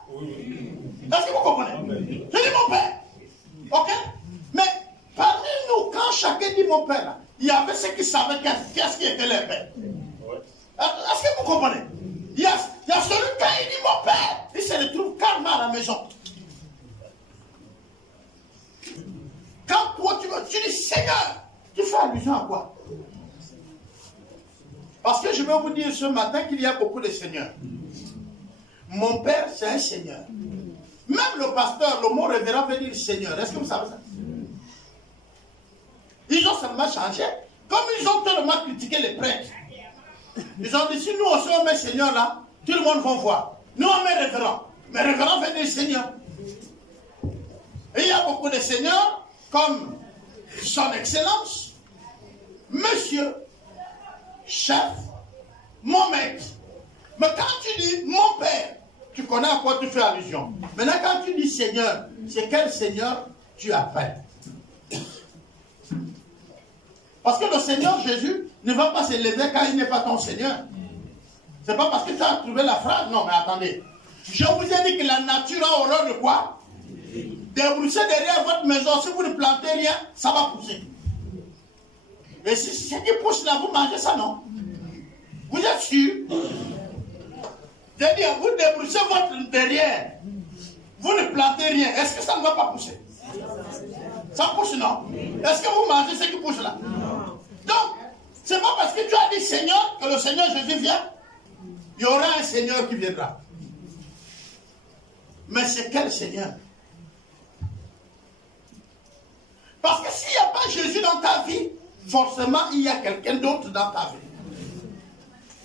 Est-ce que vous comprenez? Je dis mon Père. Ok? Mais parmi nous, quand chacun dit mon Père, là, il y avait ceux qui savaient qu'est-ce qui était leur Père. Est-ce que vous comprenez? Il y a celui quand il dit mon Père, il se retrouve calme à la maison. Quand toi tu dis Seigneur, tu fais allusion à quoi? Parce que je vais vous dire ce matin qu'il y a beaucoup de seigneurs. Mon Père, c'est un Seigneur. Même le pasteur, le mot révérend veut dire Seigneur. Est-ce que vous savez ça? Ils ont seulement changé. Comme ils ont tellement critiqué les prêtres, ils ont dit, si nous aussi on met Seigneur là, tout le monde va voir. Nous on met révérend. Mais révérend veut dire Seigneur. Et il y a beaucoup de seigneurs, comme son excellence, monsieur, chef, mon maître. Mais quand tu dis mon père, tu connais à quoi tu fais allusion. Maintenant quand tu dis Seigneur, c'est quel Seigneur tu appelles? Parce que le Seigneur Jésus ne va pas s'élever quand il n'est pas ton Seigneur. C'est pas parce que tu as trouvé la phrase. Non, mais attendez. Je vous ai dit que la nature a horreur de quoi? Débrousser derrière votre maison. Si vous ne plantez rien, ça va pousser. Et si ce qui pousse là, vous mangez ça, non? Vous êtes sûr? C'est-à-dire, vous débroussez votre derrière. Vous ne plantez rien. Est-ce que ça ne va pas pousser? Ça pousse, non? Est-ce que vous mangez ce qui pousse là? Donc, c'est pas parce que tu as dit Seigneur que le Seigneur Jésus vient. Il y aura un Seigneur qui viendra. Mais c'est quel Seigneur? Parce que s'il n'y a pas Jésus dans ta vie, forcément il y a quelqu'un d'autre dans ta vie.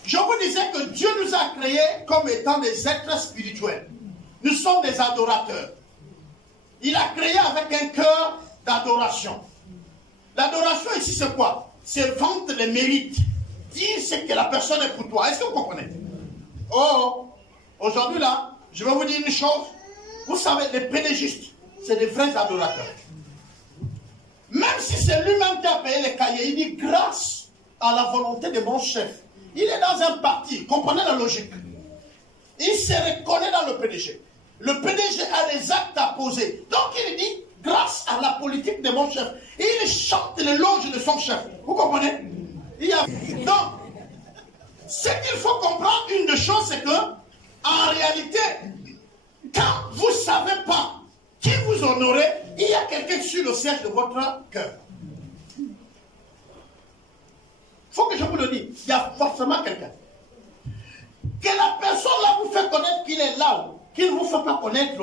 Je vous disais que Dieu nous a créés comme étant des êtres spirituels. Nous sommes des adorateurs. Il a créé avec un cœur d'adoration. L'adoration ici c'est quoi? C'est vendre les mérites. Dire ce que la personne est pour toi. Est-ce que vous comprenez? Oh, aujourd'hui là, je vais vous dire une chose. Vous savez, les pédagistes, c'est des vrais adorateurs. Même si c'est lui-même qui a payé les cahiers, il dit grâce à la volonté de mon chef. Il est dans un parti, comprenez la logique. Il se reconnaît dans le PDG. Le PDG a des actes à poser. Donc il dit grâce à la politique de mon chef. Et il chante l'éloge de son chef. Vous comprenez? Donc, ce qu'il faut comprendre, une des choses, c'est que, en réalité, quand vous ne savez pas qui vous honorez, il y a quelqu'un sur le siège de votre cœur. Il faut que je vous le dise, il y a forcément quelqu'un. Que la personne là vous fait connaître qu'il est là, qu'il ne vous fait pas connaître,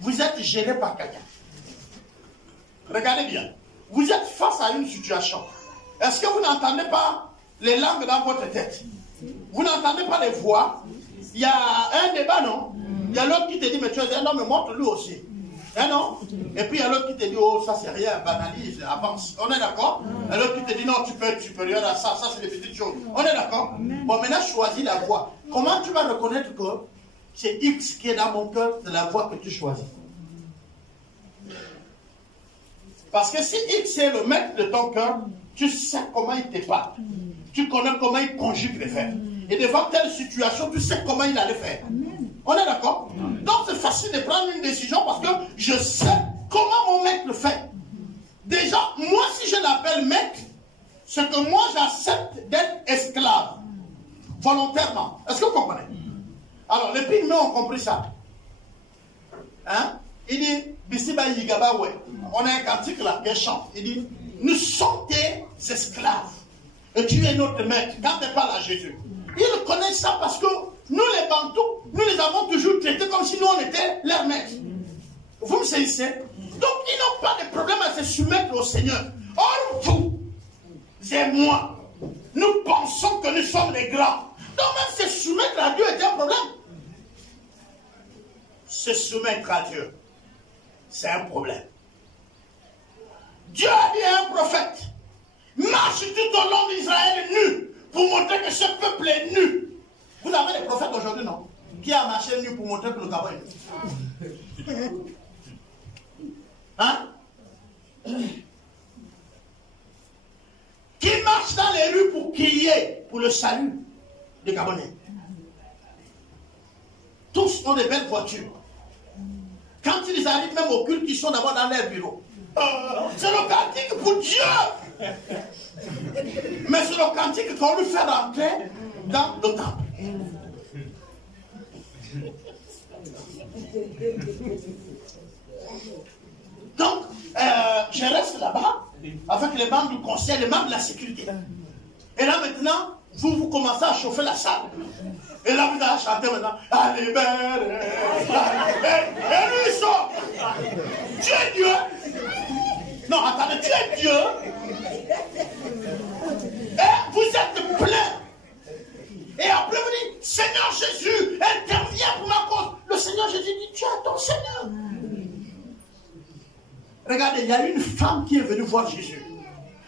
vous êtes gêné par quelqu'un. Regardez bien, vous êtes face à une situation. Est-ce que vous n'entendez pas les langues dans votre tête? Vous n'entendez pas les voix? Il y a un débat, non? Il y a l'autre qui te dit, mais tu es un homme, mais montre-lui aussi. Hein, non? Et puis il y a l'autre qui te dit, oh, ça c'est rien, banalise, avance. On est d'accord? Et l'autre qui te dit, non, tu peux rien à ça, ça c'est des petites choses. On est d'accord? Bon, maintenant choisis la voix. Comment tu vas reconnaître que c'est X qui est dans mon cœur, c'est la voix que tu choisis? Parce que si X est le maître de ton cœur, tu sais comment il te parle. Tu connais comment il conjugue les verbes. Et devant telle situation, tu sais comment il allait faire. On est d'accord? Donc c'est facile de prendre une décision parce que je sais comment mon maître le fait. Déjà, moi si je l'appelle maître, c'est que moi j'accepte d'être esclave. Volontairement. Est-ce que vous comprenez? Alors les pygmées ont compris ça. Hein? Il dit, Bisiba Yigaba, ouais. On a un cantique là, qui chante. Il dit, nous sommes des esclaves. Et tu es notre maître. Quand tu parles à Jésus. Ils connaissent ça parce que nous les Bantous, nous les avons toujours traités comme si nous on était leurs maîtres. Vous me saisissez? Donc ils n'ont pas de problème à se soumettre au Seigneur. Or vous et moi, nous pensons que nous sommes les grands. Donc même se soumettre à Dieu est un problème. Se soumettre à Dieu, c'est un problème. Dieu a dit à un prophète, marche tout au long d'Israël nu, pour montrer que ce peuple est nu. Vous avez des prophètes aujourd'hui, non? Qui a marché nu pour montrer que le Gabon est nu? Hein? Qui marche dans les rues pour crier pour le salut des Gabonais? Tous ont des belles voitures. Quand ils arrivent même au culte, ils sont d'abord dans leur bureau. C'est le cantique pour Dieu. Mais c'est le cantique qu'on lui fait rentrer dans le temple. Donc, je reste là-bas avec les membres du conseil, les membres de la sécurité. Et là maintenant, vous commencez à chauffer la salle. Et là vous allez chanter maintenant. Allez, belle. Et lui il sort. Tu es Dieu. Non, attendez, tu es Dieu. vous êtes plein. Et après vous dites, Seigneur Jésus, interviens pour ma cause. Le Seigneur Jésus dit, tu as ton Seigneur. Regardez, il y a une femme qui est venue voir Jésus.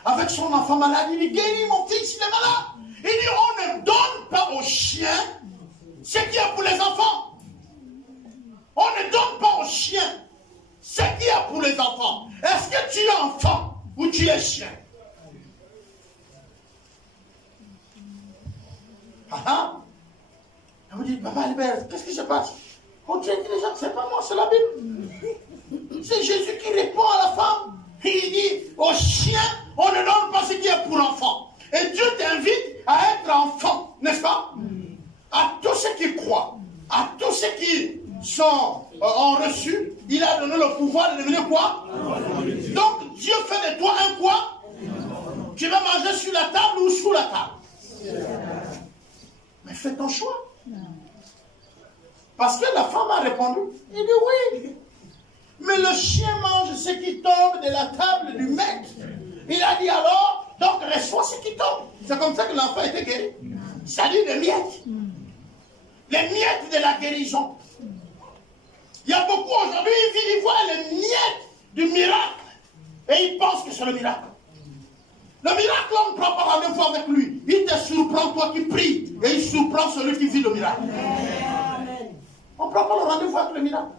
Avec son enfant malade, il dit, guéris mon fils, il est malade. Il dit, on ne donne pas aux chiens ce qui est pour les enfants. On ne donne pas aux chiens ce qui est pour les enfants. Est-ce que tu es enfant ou tu es chien? Vous dites, Papa Albert, qu'est-ce qui se passe? On dit déjà que c'est pas moi, c'est la Bible. C'est Jésus qui répond à la femme. Il dit, aux chiens, on ne donne pas ce qui est pour l'enfant. Et Dieu t'invite à être enfant, n'est-ce pas? À tous ceux qui croient, à tous ceux qui ont reçu, il a donné le pouvoir de devenir quoi? Donc Dieu fait de toi un quoi? Tu vas manger sur la table ou sous la table? Mais fais ton choix. Parce que la femme a répondu, il dit oui. Mais le chien mange ce qui tombe de la table du maître. Il a dit alors, donc reçois ce qui tombe. C'est comme ça que l'enfant a été guéri. C'est-à-dire les miettes. Les miettes de la guérison. Il y a beaucoup aujourd'hui, ils voient les miettes du miracle. Et ils pensent que c'est le miracle. Le miracle, on ne prend pas rendez-vous avec lui. Il te surprend, toi qui pries. Et il surprend celui qui vit le miracle. On ne prend pas le rendez-vous avec le miracle.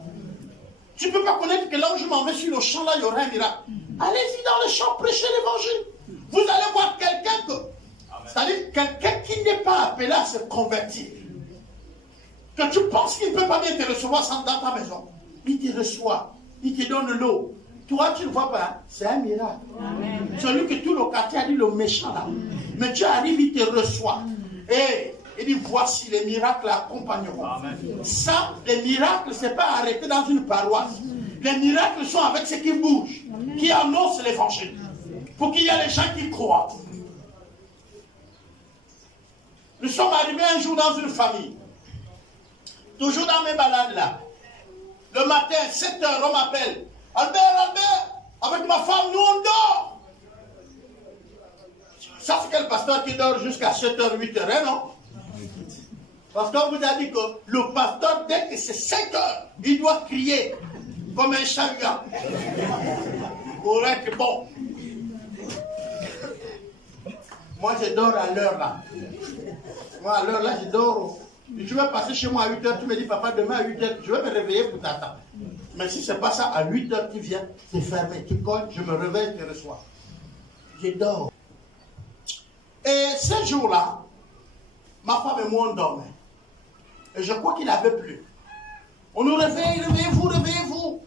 Tu ne peux pas connaître que là où je m'en vais sur le champ, là, il y aura un miracle. Allez-y dans le champ, prêchez l'évangile. Vous allez voir quelqu'un que... C'est-à-dire quelqu'un qui n'est pas appelé à se convertir. Que tu penses qu'il ne peut pas bien te recevoir dans ta maison. Il te reçoit. Il te donne l'eau. Toi, tu ne vois pas. C'est un miracle. Amen. Celui que tout le quartier a dit le méchant là. Mais tu arrives, il te reçoit. Et il dit, voici les miracles accompagneront. Ça, les miracles, ce n'est pas arrêté dans une paroisse. Les miracles sont avec ceux qui bougent, qui annoncent l'évangile. Pour qu'il y ait les gens qui croient. Nous sommes arrivés un jour dans une famille. Toujours dans mes balades là. Le matin, 7 h, on m'appelle. Albert, avec ma femme, nous on dort. Ça, c'est quel pasteur qui dort jusqu'à 7 h, 8 h, non? Parce qu'on vous a dit que le pasteur, dès que c'est 5 h, il doit crier comme un chariot. Pour être bon. Moi, je dors à l'heure là. Moi, à l'heure là, je dors. Tu vas passer chez moi à 8 h, tu me dis, papa, demain à 8 h, je vais me réveiller pour t'attendre. Mais si ce n'est pas ça, à 8 h, tu viens, c'est fermé, tu cognes, je me réveille, je te reçois. Je dors. Et ce jour-là, ma femme et moi, on dormait. Et je crois qu'il n'avait plus. On nous réveille, réveillez-vous, réveillez-vous.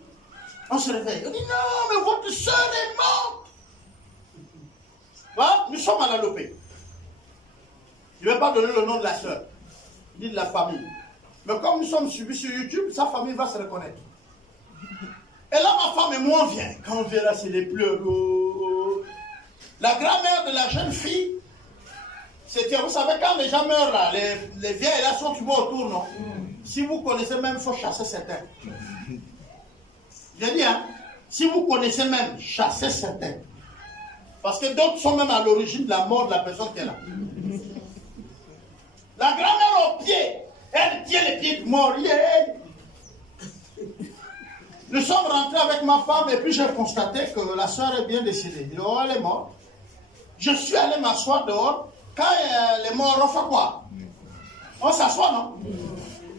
On se réveille. On dit, non, mais votre soeur est morte. Voilà, nous sommes à la lopée. Je ne vais pas donner le nom de la soeur, ni de la famille. Mais comme nous sommes suivis sur YouTube, sa famille va se reconnaître. Et là, ma femme et moi, on vient. Quand on vient là, c'est les pleurs. La grand-mère de la jeune fille, c'était, vous savez, quand les gens meurent là, les vieilles là sont souvent autour, non? Si vous connaissez même, il faut chasser certains. J'ai dit, hein, si vous connaissez même, chassez certains. Parce que d'autres sont même à l'origine de la mort de la personne qui est là. La grand-mère au pied, elle tient les pieds de mort. Nous sommes rentrés avec ma femme et puis j'ai constaté que la soeur est bien décidée. Je dis, oh, elle est morte. Je suis allé m'asseoir dehors. Quand elle est morte, on fait quoi? On s'assoit, non?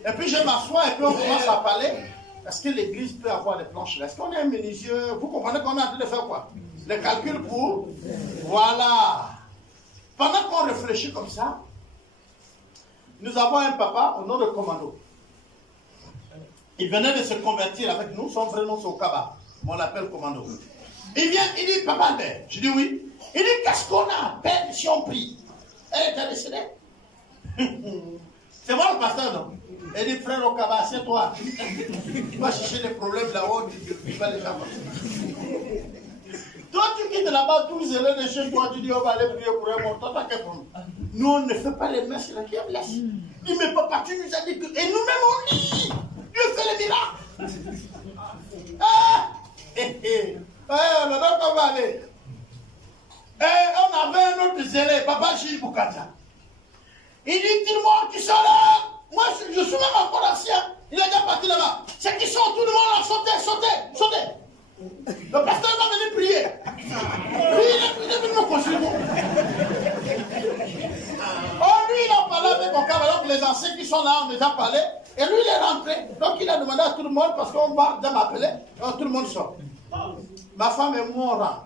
Et puis je m'assois et puis on commence à parler. Est-ce que l'église peut avoir des planches là? Est-ce qu'on est un menuisier? Vous comprenez qu'on est en train de faire quoi? Les calculs pour... Voilà. Pendant qu'on réfléchit comme ça, nous avons un papa au nom de Commando. Il venait de se convertir avec nous, son vrai nom c'est Okaba. On l'appelle Commando. Il vient, il dit, papa Albert. Je dis oui. Il dit, qu'est-ce qu'on a à peine si on prie? Elle est décédée. C'est moi le pasteur, non? Il dit, frère Okaba, assieds-toi. Tu vas chercher des problèmes là-haut, tu vas les faire. Toi, tu quittes là-bas, tous les élèves de chez toi, tu dis, on va aller prier pour un mort. Toi, t'as quel problème? Nous, on ne fait pas les messes là qui blesse. Il dit, mais papa, tu nous as dit que... Et nous-mêmes, on lit. Dieu fait les miracles. On va aller. Et on avait un autre zélé, Papa Gilles Boukata. Il dit, tout le monde qui sont là, moi je suis même encore ancien, il est déjà parti là-bas. C'est qui sont, tout le monde là, sautez, sautez, sautez. Le pasteur va venir prier. Lui, il est venu me consulter. Oh, lui, il a parlé avec mon câble, alors que les anciens qui sont là ont déjà parlé. Et lui, il est rentré. Donc, il a demandé à tout le monde, parce qu'on va déjà m'appeler. Alors, tout le monde sort. Ma femme et moi, on rentre.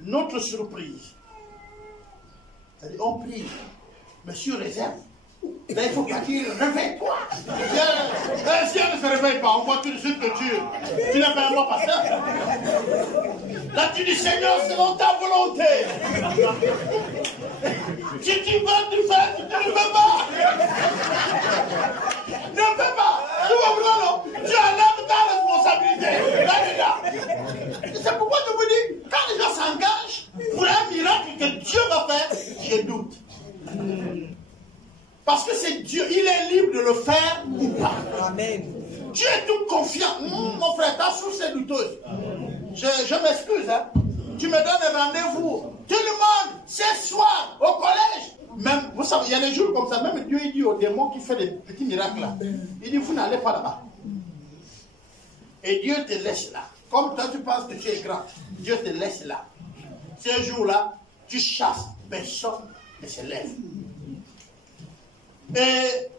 Notre surprise. C'est-à-dire, on prie. Monsieur réserve. Là, il faut qu'il dise, réveille-toi. Si elle ne se réveille pas, on voit tout de suite que tu n'es pas un bon pasteur. Là, tu dis, Seigneur, selon ta volonté. Si tu veux, tu fais, si tu ne veux pas. Ne fais pas. Tu enlèves ta responsabilité. Là. C'est pourquoi je vous dis, quand les gens s'engagent pour un miracle que Dieu va faire, je doute. Parce que c'est Dieu, il est libre de le faire ou pas. Amen. Dieu est tout confiant. Mon frère, ta source est douteuse. Je m'excuse. Hein. Tu me donnes un rendez-vous. Tout le monde, ce soir, au collège. Même, vous savez, il y a des jours comme ça. Même Dieu, il dit aux démons qui font des petits miracles là. Il dit, vous n'allez pas là-bas. Et Dieu te laisse là. Comme toi, tu penses que tu es grand. Dieu te laisse là. Ce jour-là, tu chasses. Personne ne se lève. Et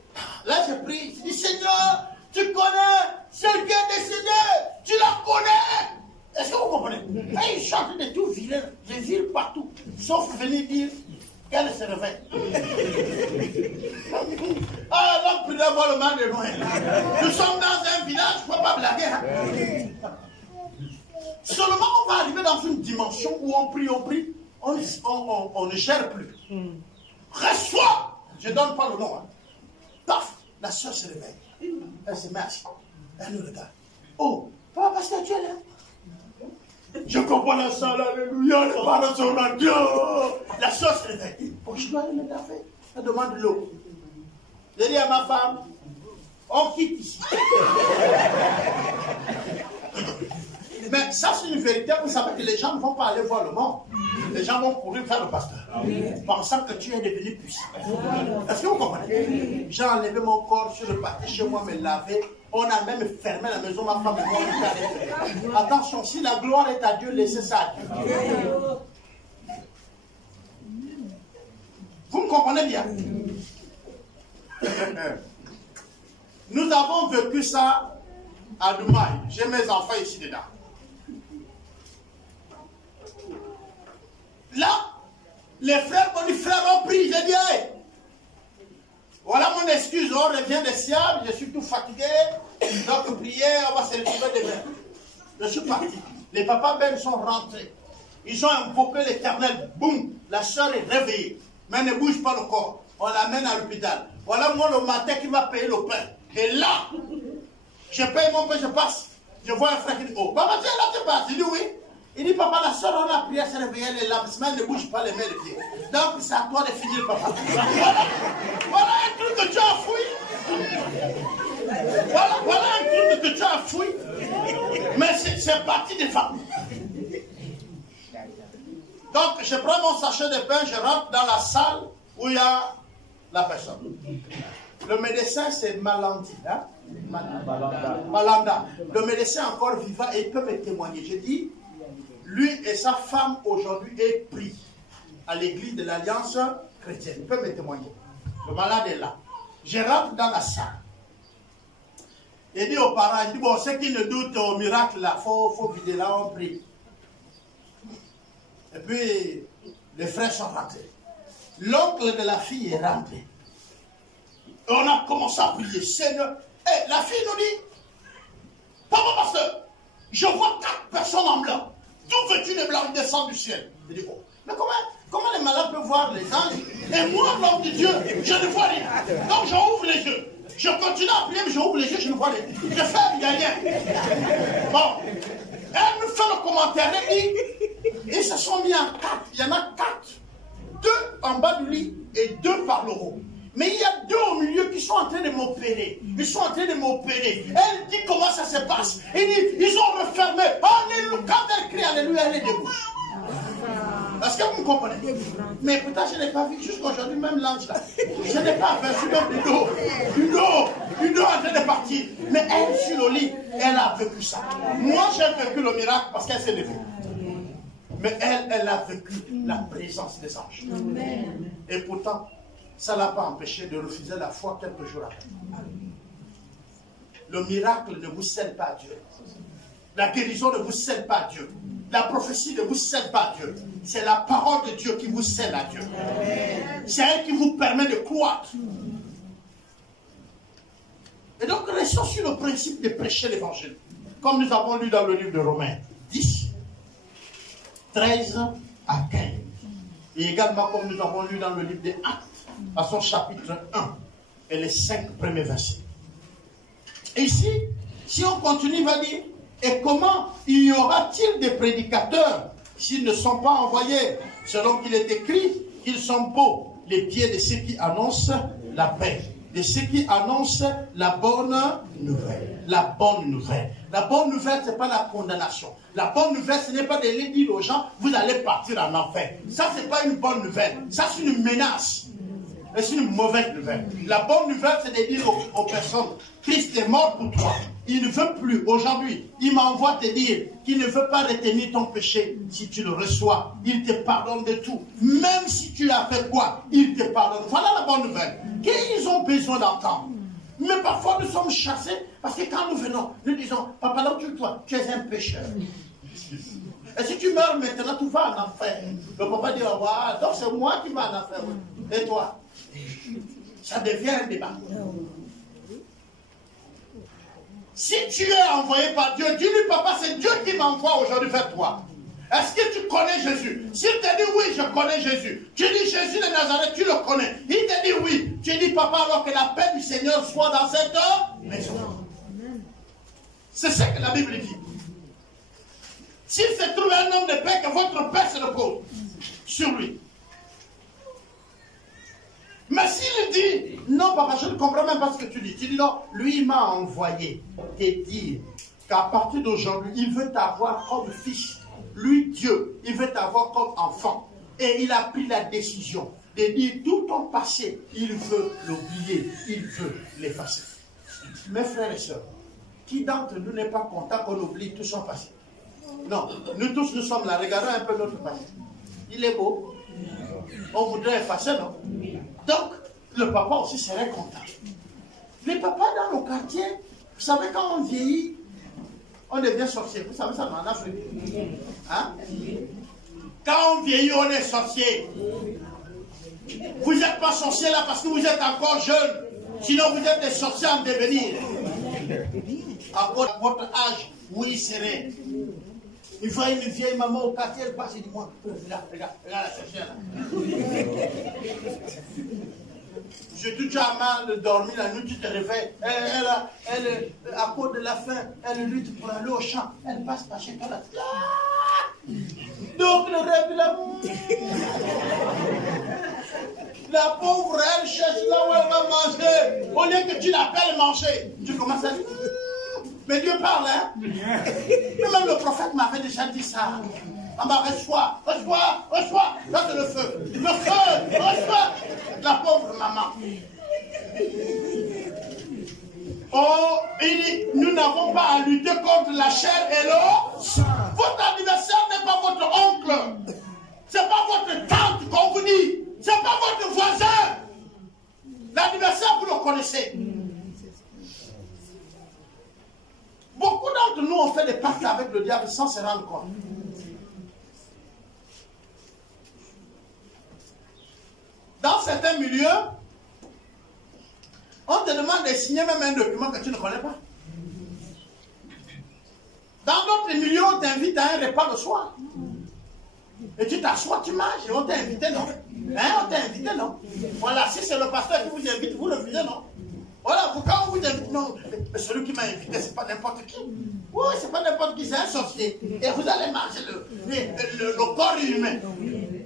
là, je prie, je dis, Seigneur, tu connais celle qui est décédée, tu la connais. Est-ce que vous comprenez? Et il chante de tout virer, je vire partout, sauf venir dire qu'elle se réveille. Ah, donc, plus d'avoir le mal de loin. Nous sommes dans un village, il ne faut pas blaguer. Hein? Seulement, on va arriver dans une dimension où on prie, on ne gère plus. Reçois. Je ne donne pas le nom. Hein. Paf, la soeur se réveille. Elle se met assise. Elle nous regarde. Oh, papa, pasteur, tu es là. Je comprends la salle, alléluia, le pardon sur mon Dieu. La soeur se réveille. Oh, je dois aller me laver. Elle demande de l'eau. Je dis à ma femme, on quitte ici. Mais ça, c'est une vérité. Vous savez que les gens ne vont pas aller voir le monde. Les gens vont courir vers le pasteur, pensant que tu es devenu puissant. Est-ce que vous comprenez? J'ai enlevé mon corps sur le parquet chez moi, me laver. On a même fermé la maison, ma femme et moi. Attention, si la gloire est à Dieu, laissez ça à Dieu. Vous me comprenez bien? Nous avons vécu ça à Dubaï. J'ai mes enfants ici dedans. Là, les frères m'ont dit, frère, on prie. J'ai dit, hey, voilà mon excuse, on revient de Siam, je suis tout fatigué, donc prier, on va se retrouver demain. Je suis parti. Les papas Ben sont rentrés. Ils ont invoqué l'Éternel, boum, la soeur est réveillée, mais elle ne bouge pas le corps. On l'amène à l'hôpital. Voilà moi le matin qui m'a payé le pain. Et là, je paye mon pain, je passe. Je vois un frère qui dit, oh, papa, tu es là, tu passes. Il dit oui. Il dit, papa, la soeur, on a prié à se réveiller, les lames, mais elle ne bouge pas les mains et les pieds. Donc, c'est à toi de finir, papa. Voilà un truc que tu as fouillé. Voilà un truc que tu as fouillé. Mais c'est parti des femmes. Donc, je prends mon sachet de pain, je rentre dans la salle où il y a la personne. Le médecin, c'est Malandi. Hein? Malanda. Le médecin encore vivant et il peut me témoigner. Je dis, lui et sa femme aujourd'hui est pris à l'église de l'Alliance chrétienne. Il peut me témoigner. Le malade est là. Je rentre dans la salle. Il dit aux parents, il dit, bon, ceux qui ne doutent au miracle, là, faut vider là, on prie. Et puis, les frères sont rentrés. L'oncle de la fille est rentré. On a commencé à prier. Seigneur, hey, la fille nous dit, papa pasteur, je vois 4 personnes en blanc. Tout vêtu de blanc, ils descendent du ciel. Je dis, oh, mais comment les malades peuvent voir les anges? Et moi, l'homme de Dieu, je ne vois rien. Donc j'ouvre les yeux. Je continue à prier, mais j'ouvre les yeux, je ne vois rien. Je fais, il n'y a rien. Bon, elle me fait le commentaire, elle dit, ils se sont mis en 4. Il y en a 4. 2 en bas du lit et 2 par le haut. Mais il y a 2 au milieu qui sont en train de m'opérer. Ils sont en train de m'opérer. Elle dit comment ça se passe. Il dit, ils ont refermé. Alléluia. Quand elle crie Alléluia, elle est debout. Est-ce que vous me comprenez? Mais pourtant, je n'ai pas vu jusqu'aujourd'hui, même l'ange là. Je n'ai pas aperçu même du dos en train de partir. Mais elle, sur le lit, elle a vécu ça. Moi, j'ai vécu le miracle parce qu'elle s'est levée. Mais elle a vécu la présence des anges. Et pourtant, ça ne l'a pas empêché de refuser la foi quelques jours après. Le miracle ne vous scelle pas à Dieu. La guérison ne vous scelle pas à Dieu. La prophétie ne vous scelle pas à Dieu. C'est la parole de Dieu qui vous scelle à Dieu. C'est elle qui vous permet de croître. Et donc, restons sur le principe de prêcher l'évangile. Comme nous avons lu dans le livre de Romains 10, 13 à 15. Et également comme nous avons lu dans le livre des Actes, à son chapitre 1, et les 5 premiers versets. Et ici, si on continue, il va dire, et comment y aura-t-il des prédicateurs s'ils ne sont pas envoyés, selon qu'il est écrit qu'ils sont beaux, les pieds de ceux qui annoncent la paix, de ceux qui annoncent la bonne nouvelle. La bonne nouvelle. La bonne nouvelle, ce n'est pas la condamnation. La bonne nouvelle, ce n'est pas de les dire aux gens, vous allez partir en enfer. Ça, ce n'est pas une bonne nouvelle. Ça, c'est une menace. Et c'est une mauvaise nouvelle. La bonne nouvelle, c'est de dire aux personnes, Christ est mort pour toi. Il ne veut plus. Aujourd'hui, il m'envoie te dire qu'il ne veut pas retenir ton péché. Si tu le reçois, il te pardonne de tout. Même si tu as fait quoi, il te pardonne. Voilà la bonne nouvelle. Qu'ils ont besoin d'entendre. Mais parfois, nous sommes chassés parce que quand nous venons, nous disons, papa, là, toi, tu es un pécheur. Et si tu meurs maintenant, tu vas en enfer. Le papa dit, ah, donc c'est moi qui vais en enfer. Et toi? Ça devient un débat. Si tu es envoyé par Dieu, dis-lui, papa, c'est Dieu qui m'envoie aujourd'hui vers toi. Est-ce que tu connais Jésus? S'il te dit oui, je connais Jésus. Tu dis Jésus de Nazareth, tu le connais. Il te dit oui. Tu dis, papa, alors que la paix du Seigneur soit dans cette maison. C'est ce que la Bible dit. S'il se trouve un homme de paix, que votre paix se repose sur lui. Mais s'il dit, non papa, je ne comprends même pas ce que tu dis. Tu dis non, lui il m'a envoyé te dire qu'à partir d'aujourd'hui, il veut t'avoir comme fils. Lui, Dieu, il veut t'avoir comme enfant. Et il a pris la décision de dire tout ton passé, il veut l'oublier, il veut l'effacer. Mes frères et sœurs, qui d'entre nous n'est pas content qu'on oublie tout son passé? Non, nous tous nous sommes là, regardons un peu notre passé. Il est beau. On voudrait effacer, non? Donc, le papa aussi serait content. Les papas dans nos quartiers, vous savez, quand on vieillit, on devient sorcier. Vous savez ça en Afrique? Hein? Quand on vieillit, on est sorcier. Vous n'êtes pas sorcier là parce que vous êtes encore jeune. Sinon, vous êtes des sorciers en devenir. À votre âge, où il serait. Il voit une vieille maman au quartier, elle passe et dit, moi, regarde la sorcière là. J'ai tout déjà mal dormi la nuit, tu te réveilles. Elle, à cause de la faim, elle lutte pour aller au champ. Elle passe par chez toi là. Donc le rêve de l'amour. La pauvre, elle cherche là où elle va manger. Au lieu que tu l'appelles manger, tu commences à dire. Mais Dieu parle, hein? Mais même le prophète m'avait déjà dit ça. Maman, reçois. Là, c'est le feu. Le feu, reçois. La pauvre maman. Oh, il dit, nous n'avons pas à lutter contre la chair et l'eau. Votre adversaire n'est pas votre oncle. C'est pas votre tante qu'on vous dit. C'est pas votre voisin. L'adversaire, vous le connaissez. Beaucoup d'entre nous ont fait des pactes avec le diable sans se rendre compte. Dans certains milieux, on te demande de signer même un document que tu ne connais pas. Dans d'autres milieux, on t'invite à un repas le soir. Et tu t'assois, tu manges, et on t'a invité, non? Hein, on t'a invité, non? Voilà, si c'est le pasteur qui vous invite, vous refusez, non? Voilà, quand on vous invite, non, mais celui qui m'a invité, c'est pas n'importe qui. Oui, c'est pas n'importe qui, c'est un sorcier. Et vous allez manger le corps humain.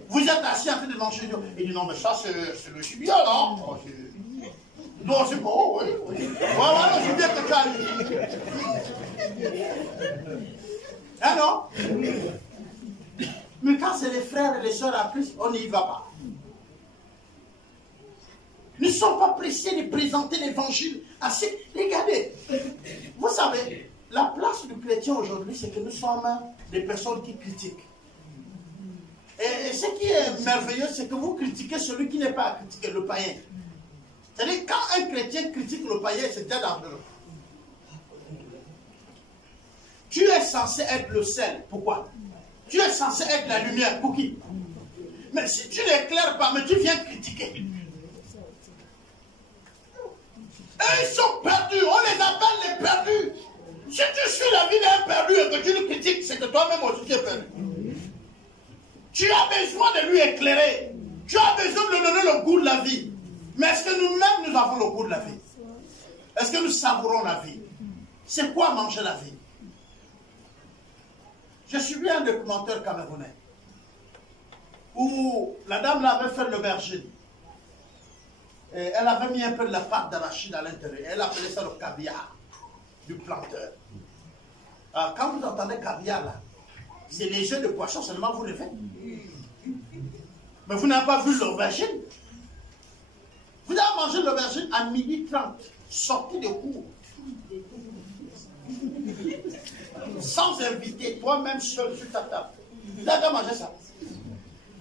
Vous êtes assis en train de manger. Il dit non, mais ça, c'est le gibier, non? Non, c'est bon, oui. Voilà le gibier que tu as eu. Hein, non? Mais quand c'est les frères et les sœurs en Christ, on n'y va pas. Nous ne sommes pas pressés de présenter l'évangile assez. Regardez, vous savez, la place du chrétien aujourd'hui, c'est que nous sommes des personnes qui critiquent. Et ce qui est merveilleux, c'est que vous critiquez celui qui n'est pas à critiquer, le païen. C'est-à-dire, quand un chrétien critique le païen, c'est déjà dangereux. Tu es censé être le sel. Pourquoi? Tu es censé être la lumière. Pour qui? Mais si tu n'éclaires pas, mais tu viens critiquer. Et ils sont perdus. On les appelle les perdus. Si tu suis la vie d'un perdu et que tu le critiques, c'est que toi-même aussi tu es perdu. Tu as besoin de lui éclairer. Tu as besoin de lui donner le goût de la vie. Mais est-ce que nous-mêmes, nous avons le goût de la vie? Est-ce que nous savourons la vie? C'est quoi manger la vie? Je suivi un documentaire camerounais où la dame là avait fait l'aubergine. Elle avait mis un peu de la pâte d'arachide à l'intérieur. Elle appelait ça le caviar du planteur. Alors, quand vous entendez caviar là, c'est les œufs de poisson seulement vous les faites. Mais vous n'avez pas vu l'aubergine. Vous avez mangé l'aubergine à 12h30, sorti de cours. Sans inviter, toi-même seul sur ta table. Vous avez mangé ça.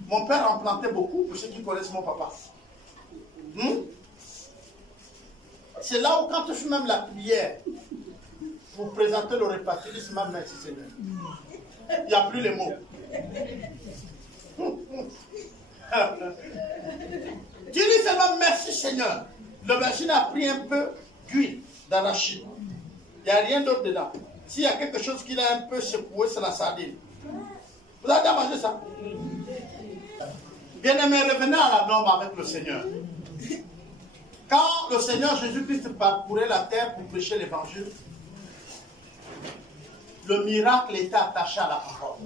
Mon père en plantait beaucoup, pour ceux qui connaissent mon papa. C'est là où quand tu fais même la prière pour présenter le repas, tu dis seulement merci Seigneur. Il n'y a plus les mots. Tu dis seulement merci Seigneur. L'aubergine a pris un peu d'huile d'arachide. Il n'y a rien d'autre dedans. S'il y a quelque chose qui l'a un peu secoué, c'est la sardine. Vous avez déjà mangé ça? Bien-aimés, revenez à la norme avec le Seigneur. Quand le Seigneur Jésus-Christ parcourait la terre pour prêcher l'évangile, le miracle était attaché à la parole.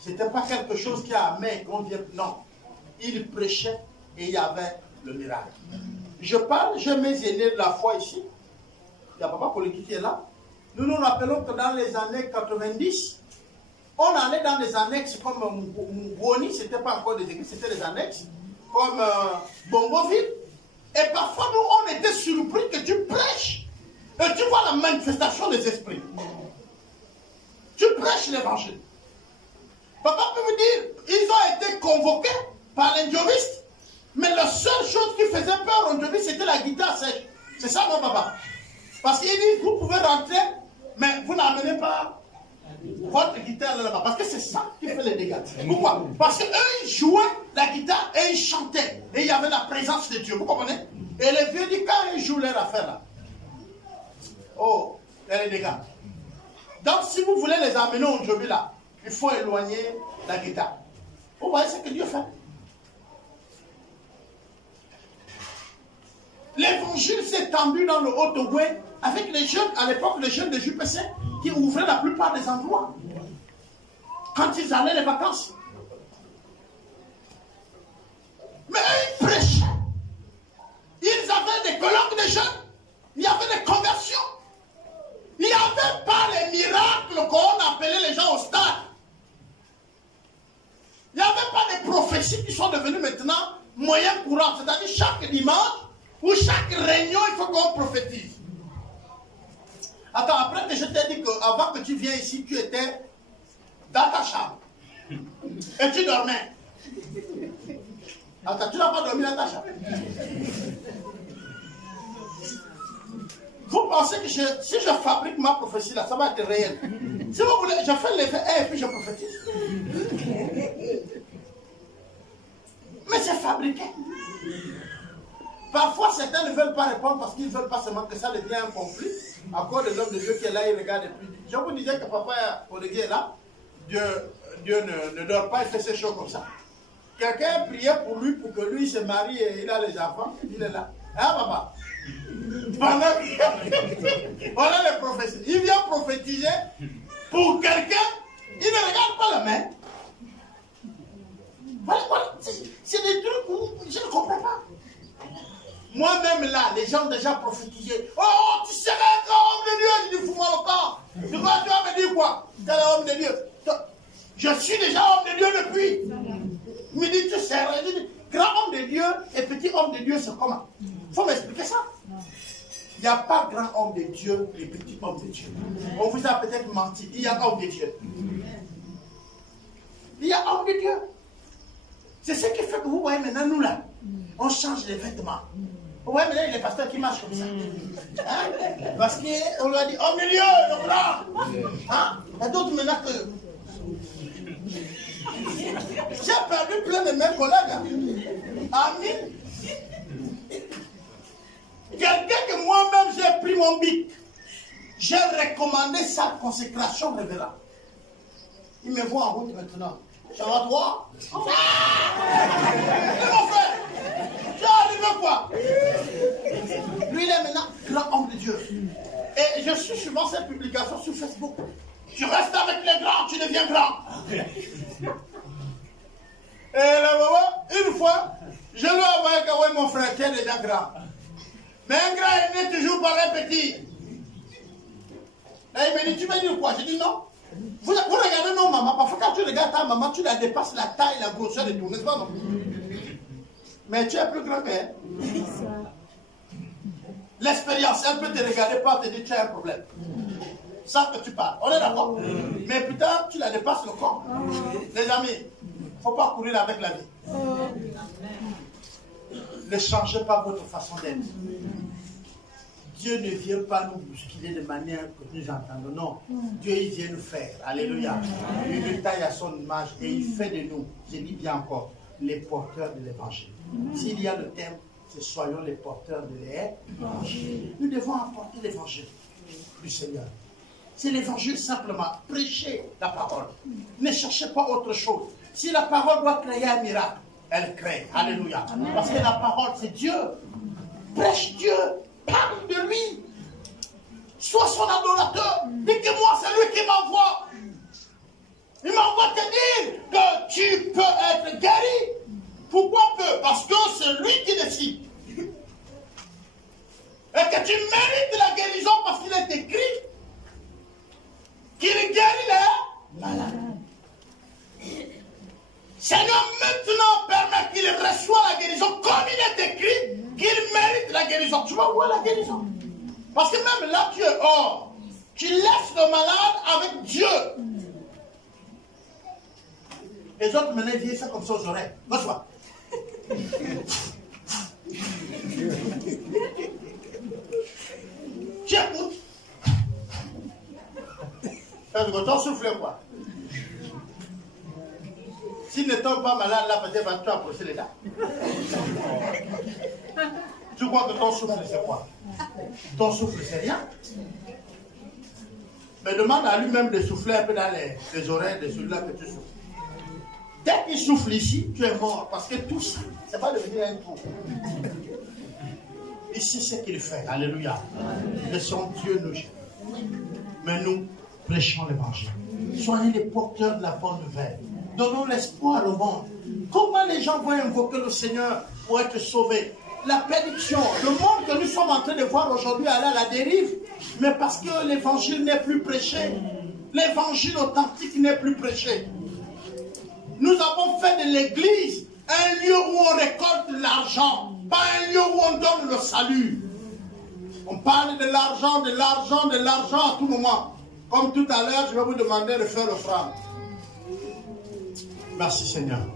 Ce n'était pas quelque chose qui a amené qu'on vient. Non. Il prêchait et il y avait le miracle. Je parle, j'ai mes aînés de la foi ici. Il y a Papa Poliki qui est là. Nous nous rappelons que dans les années 90, on allait dans des annexes comme Mungoni, ce n'était pas encore des églises, c'était des annexes, comme Bongoville. Et parfois, nous, on était surpris que tu prêches. Et tu vois la manifestation des esprits. Tu prêches l'évangile. Papa peut vous dire, ils ont été convoqués par l'indiovistes. Mais la seule chose qui faisait peur aux indiovistes, c'était la guitare sèche. C'est ça, mon papa. Parce qu'ils disent, vous pouvez rentrer, mais vous n'amenez pas votre guitare là-bas. Parce que c'est ça qui fait les dégâts. Pourquoi? Parce qu'eux, ils jouaient la guitare et ils chantaient. Et il y avait la présence de Dieu. Vous comprenez? Et les vieux disent, quand ils jouent leur affaire là, oh, il y a les dégâts. Donc, si vous voulez les amener aujourd'hui là, il faut éloigner la guitare. Vous voyez ce que Dieu fait? L'évangile s'est étendu dans le Haut-Togo avec les jeunes, à l'époque, les jeunes de JPC qui ouvraient la plupart des endroits. Quand ils allaient les vacances. Mais eux, ils prêchaient. Ils avaient des colloques de jeunes. Il y avait des conversions. Il n'y avait pas les miracles qu'on appelait les gens au stade. Il n'y avait pas des prophéties qui sont devenues maintenant moyens courants. C'est-à-dire chaque dimanche ou chaque réunion, il faut qu'on prophétise. Attends, après que je t'ai dit qu'avant que tu viennes ici, tu étais dans ta chambre. Et tu dormais. Attends, tu n'as pas dormi dans ta chambre. Vous pensez que si je fabrique ma prophétie là, ça va être réel. Si vous voulez, je fais l'effet et puis je prophétise. Mais c'est fabriqué. Parfois, certains ne veulent pas répondre parce qu'ils ne veulent pas seulement que ça devient un conflit. À cause de l'homme de Dieu qui est là, il regarde et puis. Je vous disais que papa Odegué est là. Dieu ne dort pas, il fait ses choses comme ça. Quelqu'un priait pour lui, pour que lui se marie et il a les enfants. Il est là. Hein, papa? Voilà les prophéties. Il vient prophétiser pour quelqu'un, il ne regarde pas la main. Voilà. C'est des trucs où je ne comprends pas. Moi-même là, les gens ont déjà prophétisé. Oh, tu serais un grand homme de Dieu. Je dis, fous-moi le corps. Tu vas me dire quoi? Tu es un homme de Dieu. Je suis déjà homme de Dieu depuis. Il me dit, tu sais, je dis, grand homme de Dieu et petit homme de Dieu, c'est comment? Il faut m'expliquer ça. Il n'y a pas grand homme de Dieu et petit homme de Dieu. On vous a peut-être menti. Il y a homme de Dieu. Il y a homme de Dieu. C'est ce qui fait que vous voyez maintenant, nous là, on change les vêtements. Vous voyez maintenant, il y a les pasteurs qui marchent comme ça. Hein? Parce qu'on lui a dit, homme de Dieu, le grand. Hein? Il y a d'autres maintenant que... J'ai perdu plein de mes collègues. Amis. Quelqu'un que moi-même j'ai pris mon bic. J'ai recommandé sa consécration révérende. Il me voit en route maintenant. Ça va toi? Ah, mon frère, tu es arrivé quoi? Lui, il est maintenant grand homme de Dieu. Et je suis souvent cette publication sur Facebook. Tu restes avec les grands, tu deviens grand. Et là, une fois, je lui ai envoyé que oui, mon frère, qui est déjà grand. Mais un grand est né toujours par un petit. Et il me dit, tu veux dire quoi? J'ai dit non. Vous regardez nos mamans, parfois quand tu regardes ta maman, tu la dépasses la taille, la grosseur et tout, n'est-ce pas non? Mais tu es plus grand qu'elle. L'expérience, elle peut te regarder pas te dire tu as un problème. Ça que tu parles, on est d'accord? Mais plus tard, tu la dépasses le corps. Les amis, il ne faut pas courir avec la vie. Ne changez pas votre façon d'être. Dieu ne vient pas nous bousculer de manière que nous entendons. Non. Dieu, il vient nous faire. Alléluia. Il nous taille à son image et il fait de nous, je dis bien encore, les porteurs de l'évangile. S'il y a le thème, c'est soyons les porteurs de l'évangile. Nous devons apporter l'évangile du Seigneur. C'est l'évangile simplement. Prêchez la parole. Ne cherchez pas autre chose. Si la parole doit créer un miracle, elle crée. Alléluia. Parce que la parole, c'est Dieu. Prêche Dieu. Parle de lui. Sois son adorateur. Dis que moi, c'est lui qui m'envoie. Il m'envoie te dire que tu peux être guéri. Pourquoi peu? Parce que c'est lui qui décide. Et que tu mérites la guérison parce qu'il est écrit qu'il guérit les malades. Seigneur, maintenant, permet qu'il reçoive la guérison comme il est écrit qu'il mérite la guérison. Tu vas voir la guérison. Parce que même là, tu es hors. Tu laisses le malade avec Dieu. Les autres maintenant disent ça comme ça aux oreilles. Reçois. Tu écoutes. Ton souffle quoi? S'il ne tombe pas malade, là, peut-être va tu approcher les dents. Tu crois que ton souffle, c'est quoi? Ton souffle, c'est rien. Mais demande à lui-même de souffler un peu dans les oreilles de celui-là que tu souffles. Dès qu'il souffle ici, tu es mort. Parce que tout ça, ça va devenir un trou. Ici, c'est ce qu'il fait. Alléluia. Laissons Dieu nous gérer. Mais nous prêchons l'évangile. Soyez les porteurs de la bonne nouvelle. Donnons l'espoir au monde. Comment les gens vont invoquer le Seigneur pour être sauvés? La prédiction, le monde que nous sommes en train de voir aujourd'hui aller à la dérive, mais parce que l'évangile n'est plus prêché. L'évangile authentique n'est plus prêché. Nous avons fait de l'église un lieu où on récolte l'argent, pas un lieu où on donne le salut. On parle de l'argent, de l'argent, de l'argent à tout moment. Comme tout à l'heure, je vais vous demander de faire l'offrande. Merci Seigneur.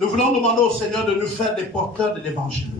Nous voulons demander au Seigneur de nous faire des porteurs de l'évangile.